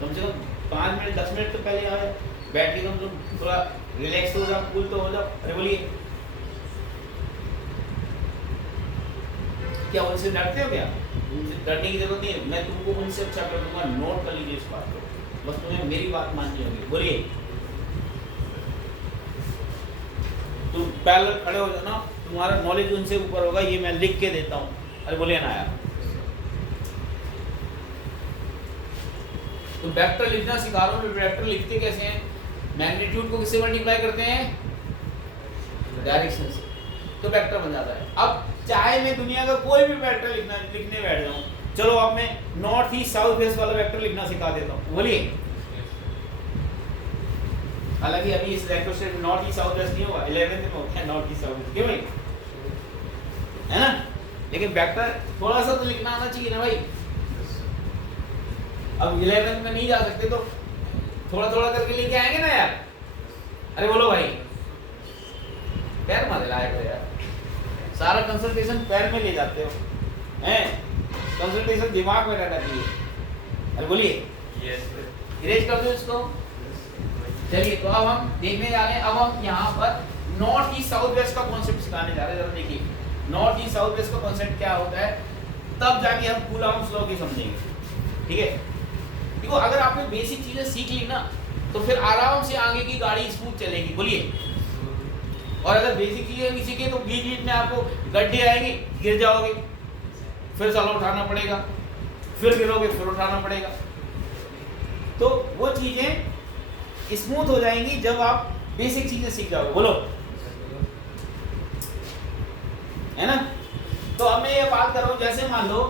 कम से कम 5 मिनट 10 मिनट तो पहले आए, बैठ के तुम थोड़ा रिलैक्स हो जाओ, कूल तो हो जाओ। अरे बोलिए, क्या उनसे डरते हो क्या? उनसे डरने की जरूरत नहीं है, मैं तुमको उनसे अच्छा कर दूंगा, नोट कर लीजिए इस बात को, बस तुम्हें मेरी बात माननी होगी। बोलिए, तुम पैरेलल खड़े हो जाना, तुम्हारा नॉलेज उनसे ऊपर होगा, ये मैं लिख के देता हूँ। अरे बोलिए ना यार। तो वेक्टर लिखना सिखा रहा हूँ। वेक्टर लिखते कैसे हैं, मैग्नीट्यूड को किससे मल्टीप्लाई करते हैं, डायरेक्शन से, तो वेक्टर बन जाता है। अब चाहे मैं दुनिया का कोई भी वेक्टर लिखने बैठ जाऊं, चलो अब मैं नॉर्थ ईस्ट साउथ वेस्ट वाला वेक्टर लिखना सिखा देता हूं। बोलिए, हालांकि अभी इस लेक्चर से नॉर्थ ईस्ट साउथ वेस्ट नहीं होगा, 11th में होता है नॉर्थ ईस्ट साउथ वेस्ट, क्यों भाई, है ना। लेकिन वेक्टर थोड़ा सा तो लिखना आना चाहिए ना भाई। अब 11th में नहीं जा सकते तो थोड़ा थोड़ा करके लेके आएंगे ना यार। अरे बोलो भाई, पैर मत हिलाया करो यार, सारा कंसंट्रेशन पैर में ले जाते हो, हैं, कंसंट्रेशन दिमाग में रहना चाहिए। अरे बोलिए, इरेज कर दो इसको। चलिए, तो अब हम देखने जा रहे हैं, अब हम यहाँ पर नॉर्थ ईस्ट साउथ वेस्ट का कॉन्सेप्ट सिखाने जा रहे हैं। जरा देखिए नॉर्थ ईस्ट साउथ वेस्ट का कॉन्सेप्ट क्या होता है, तब जाके हम कूलॉम्स लॉ की समझेंगे। ठीक है, देखो अगर आपने बेसिक चीजें सीख ली ना तो फिर आराम से आगे की गाड़ी स्मूथ चलेगी। बोलिए, और अगर बेसिक चीजें नहीं सीखे तो बीच बीच में आपको गड्ढे आएंगे, गिर जाओगे, फिर साला उठाना पड़ेगा, फिर गिरोगे, फिर उठाना पड़ेगा। तो वो चीजें स्मूथ हो जाएंगी जब आप बेसिक चीजें सीख जाओगे। बोलो, है ना। तो अब मैं ये बात कर रहा हूं, जैसे मान लो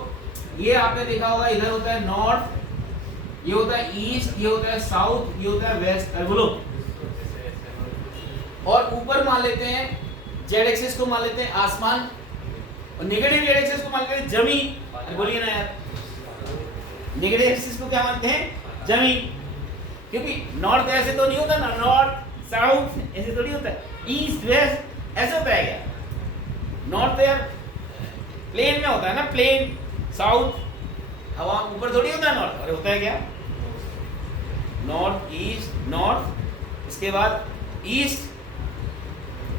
ये आपने देखा होगा, इधर होता है नॉर्थ, ये होता है ईस्ट, ये होता है साउथ, ये होता है वेस्ट। अरे बोलो, और ऊपर मान लेते हैं जेड एक्सिस को मान लेते हैं आसमान, और नेगेटिव जेड एक्सिस को मान लेते हैं जमीन। अरे बोलिए ना यार, नेगेटिव एक्सिस को क्या मानते हैं? जमीन। क्योंकि नॉर्थ ऐसे तो नहीं होता ना, नॉर्थ साउथ ऐसे थोड़ी होता है, ईस्ट वेस्ट ऐसे होता है क्या? नॉर्थ यार प्लेन में होता है ना, प्लेन, साउथ हवा ऊपर थोड़ी होता है नॉर्थ। अरे होता है क्या? नॉर्थ ईस्ट, नॉर्थ, इसके बाद ईस्ट,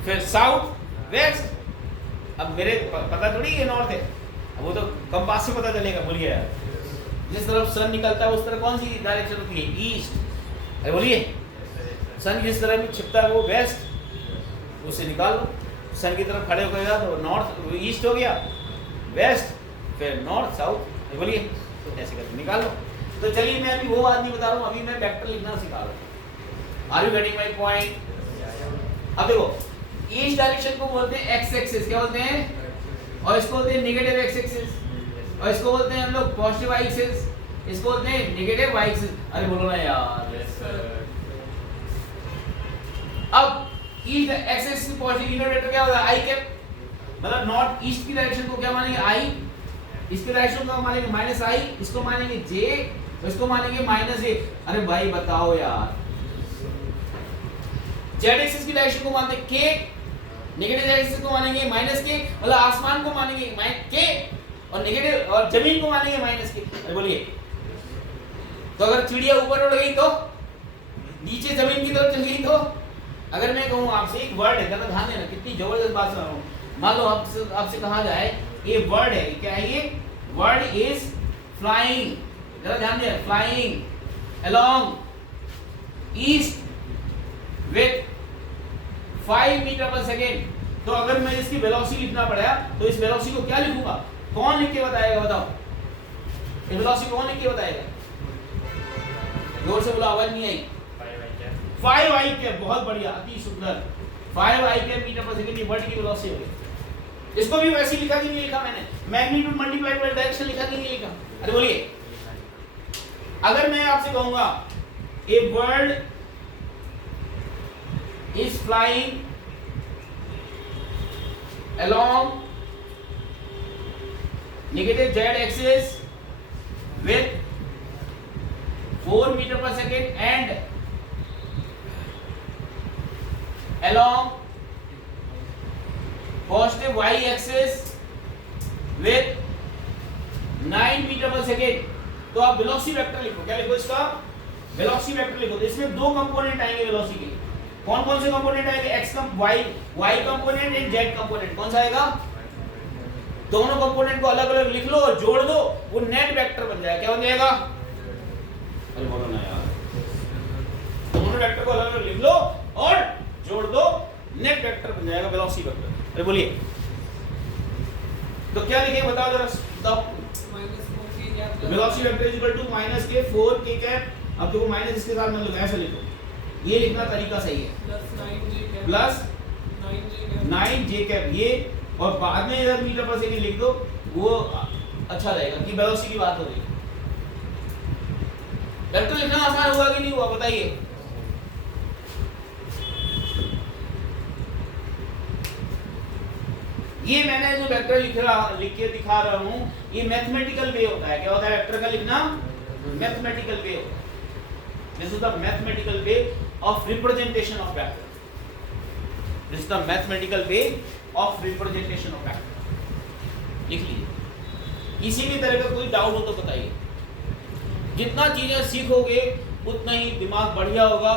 फिर साउथ वेस्ट। अब मेरे पता थोड़ी ये नॉर्थ है, अब वो तो कंपास से पता चलेगा। बोलिए यार, जिस तरफ सन निकलता है उस तरफ कौन सी डायरेक्शन होती है? ईस्ट। अरे बोलिए, सन जिस तरह में छिपता है वो वेस्ट, उसे निकाल लो। सन की तरफ खड़े हो गया तो नॉर्थ ईस्ट हो गया, वेस्ट, फिर नॉर्थ साउथ। बोलिए, तो ऐसे करके निकाल लो। तो चलिए मैं अभी वो बात नहीं बता रहा हूँ, अभी मैं वेक्टर लिखना सिखा रहा हूँ। Are you getting my point? अब देखो ईस्ट डायरेक्शन को बोलते हैं एक्स एक्सिस, क्या बोलते हैं? और इसको बोलते हैं नेगेटिव एक्स एक्सिस, और इसको बोलते हैं हम लोग पॉजिटिव वाई एक्सिस, इसको बोलते हैं नेगेटिव वाई एक्सिस। अरे बोलो ना यार। अब ईस्ट एक्सिस की पॉजिटिव यूनिट वेक्टर क्या होगा? आई कैप। मतलब नॉर्थ ईस्ट की डायरेक्शन को क्या मानेंगे? आई। इसकी डायरेक्शन को मानेंगे माइनस आई, इसको मानेंगे जे, इसको मानेंगे माइनस ए। अरे भाई बताओ यार, जेड एक्सिस की डायरेक्शन को मानते के, नेगेटिव जेड एक्सिस को मानेंगे माइनस के, मतलब आसमान को मानेंगे के, और नेगेटिव और जमीन को मानेंगे माइनस के। अरे बोलिए, तो अगर चिड़िया ऊपर उड़ गई तो नीचे जमीन की तरफ चल गई तो? अगर मैं कहूँ आपसे एक वर्ड है, ध्यान देना कितनी जबरदस्त बात सुना रहा हूँ। मान लो आपसे कहा जाए ये वर्ड है, क्या है ये? Word is flying. जरा ध्यान देना, flying along east with 5 metre per second. तो अगर मैं इसकी वेलोसिटी लिखना पड़ा तो इस वेलोसिटी को क्या लिखूंगा? कौन लिख के बताएगा? बताओ, इस वेलोसिटी कौन लिख के बताएगा? जोर से बोलो, आवाज नहीं आई। 5i कैप, बहुत बढ़िया, अति सुंदर। 5i कैप मीटर पर सेकंड, ये वर्ड की वेलोसिटी होगी। इसको भी वैसे लिखा कि नहीं लिखा मैंने? मैग्नीट्यूड मल्टीप्लाइड बाय डायरेक्शन लिखा कि नहीं लिखा? अरे बोलिए, अगर मैं आपसे कहूंगा ए bird is flying along negative z axis with 4 meter per second and along positive y axis with 9 meter per second। तो आप वेलोसिटी वेक्टर लिखो। क्या लिखो इसका? वेलोसिटी वेक्टर लिखो। तो इसमें दो कंपोनेंट आएंगे वेलोसिटी के। कौन कौन से कंपोनेंट आएंगे? X Y component and Z component. कौन सा आएगा? दोनों कंपोनेंट को अलग अलग लिख लो और जोड़ दो, वो नेट वेक्टर बन जाएगा। क्या बन जाएगा? अरे बोलो ना यार, दोनों वेक्टर को अलग अलग लिख लो और जोड़ दो, नेट वेक्टर बन जाएगा, वेलोसिटी वेक्टर। अरे बोलिए, तो क्या लिखेंगे बताओ जरा, बताओ। Velocity vector is equal to minus के 4k कैप। अब देखो माइनस इसके साथ मतलब ऐसे लिखो, ये लिखना तरीका सही है, प्लस 9j कैप ये, और बाद में इधर मीटर पर सेकंड लिख दो, वो अच्छा रहेगा कि वेलोसिटी की बात हो रही है। वेक्टर लिखना आसान हुआ कि नहीं हुआ बताइए? ये मैंने जो वेक्टर लिख के दिखा रहा हूं, ये मैथमेटिकल वे होता है। क्या होता है वेक्टर का लिखना? मैथमेटिकल वे होता है। This is the mathematical way of representation of vector. This is the mathematical way of representation of vector. लिख लीजिए। किसी भी तरह का कोई डाउट हो तो बताइए। जितना चीजें सीखोगे उतना ही दिमाग बढ़िया होगा,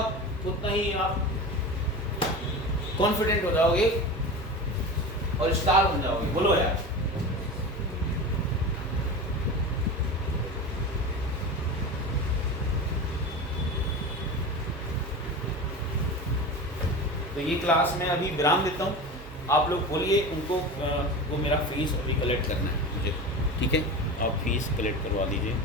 उतना ही आप कॉन्फिडेंट हो जाओगे और स्टार बन जाओगे। बोलो यार। तो ये क्लास में अभी विराम देता हूँ, आप लोग बोलिए उनको वो मेरा फीस अभी कलेक्ट करना है मुझे, ठीक है? आप फीस कलेक्ट करवा दीजिए।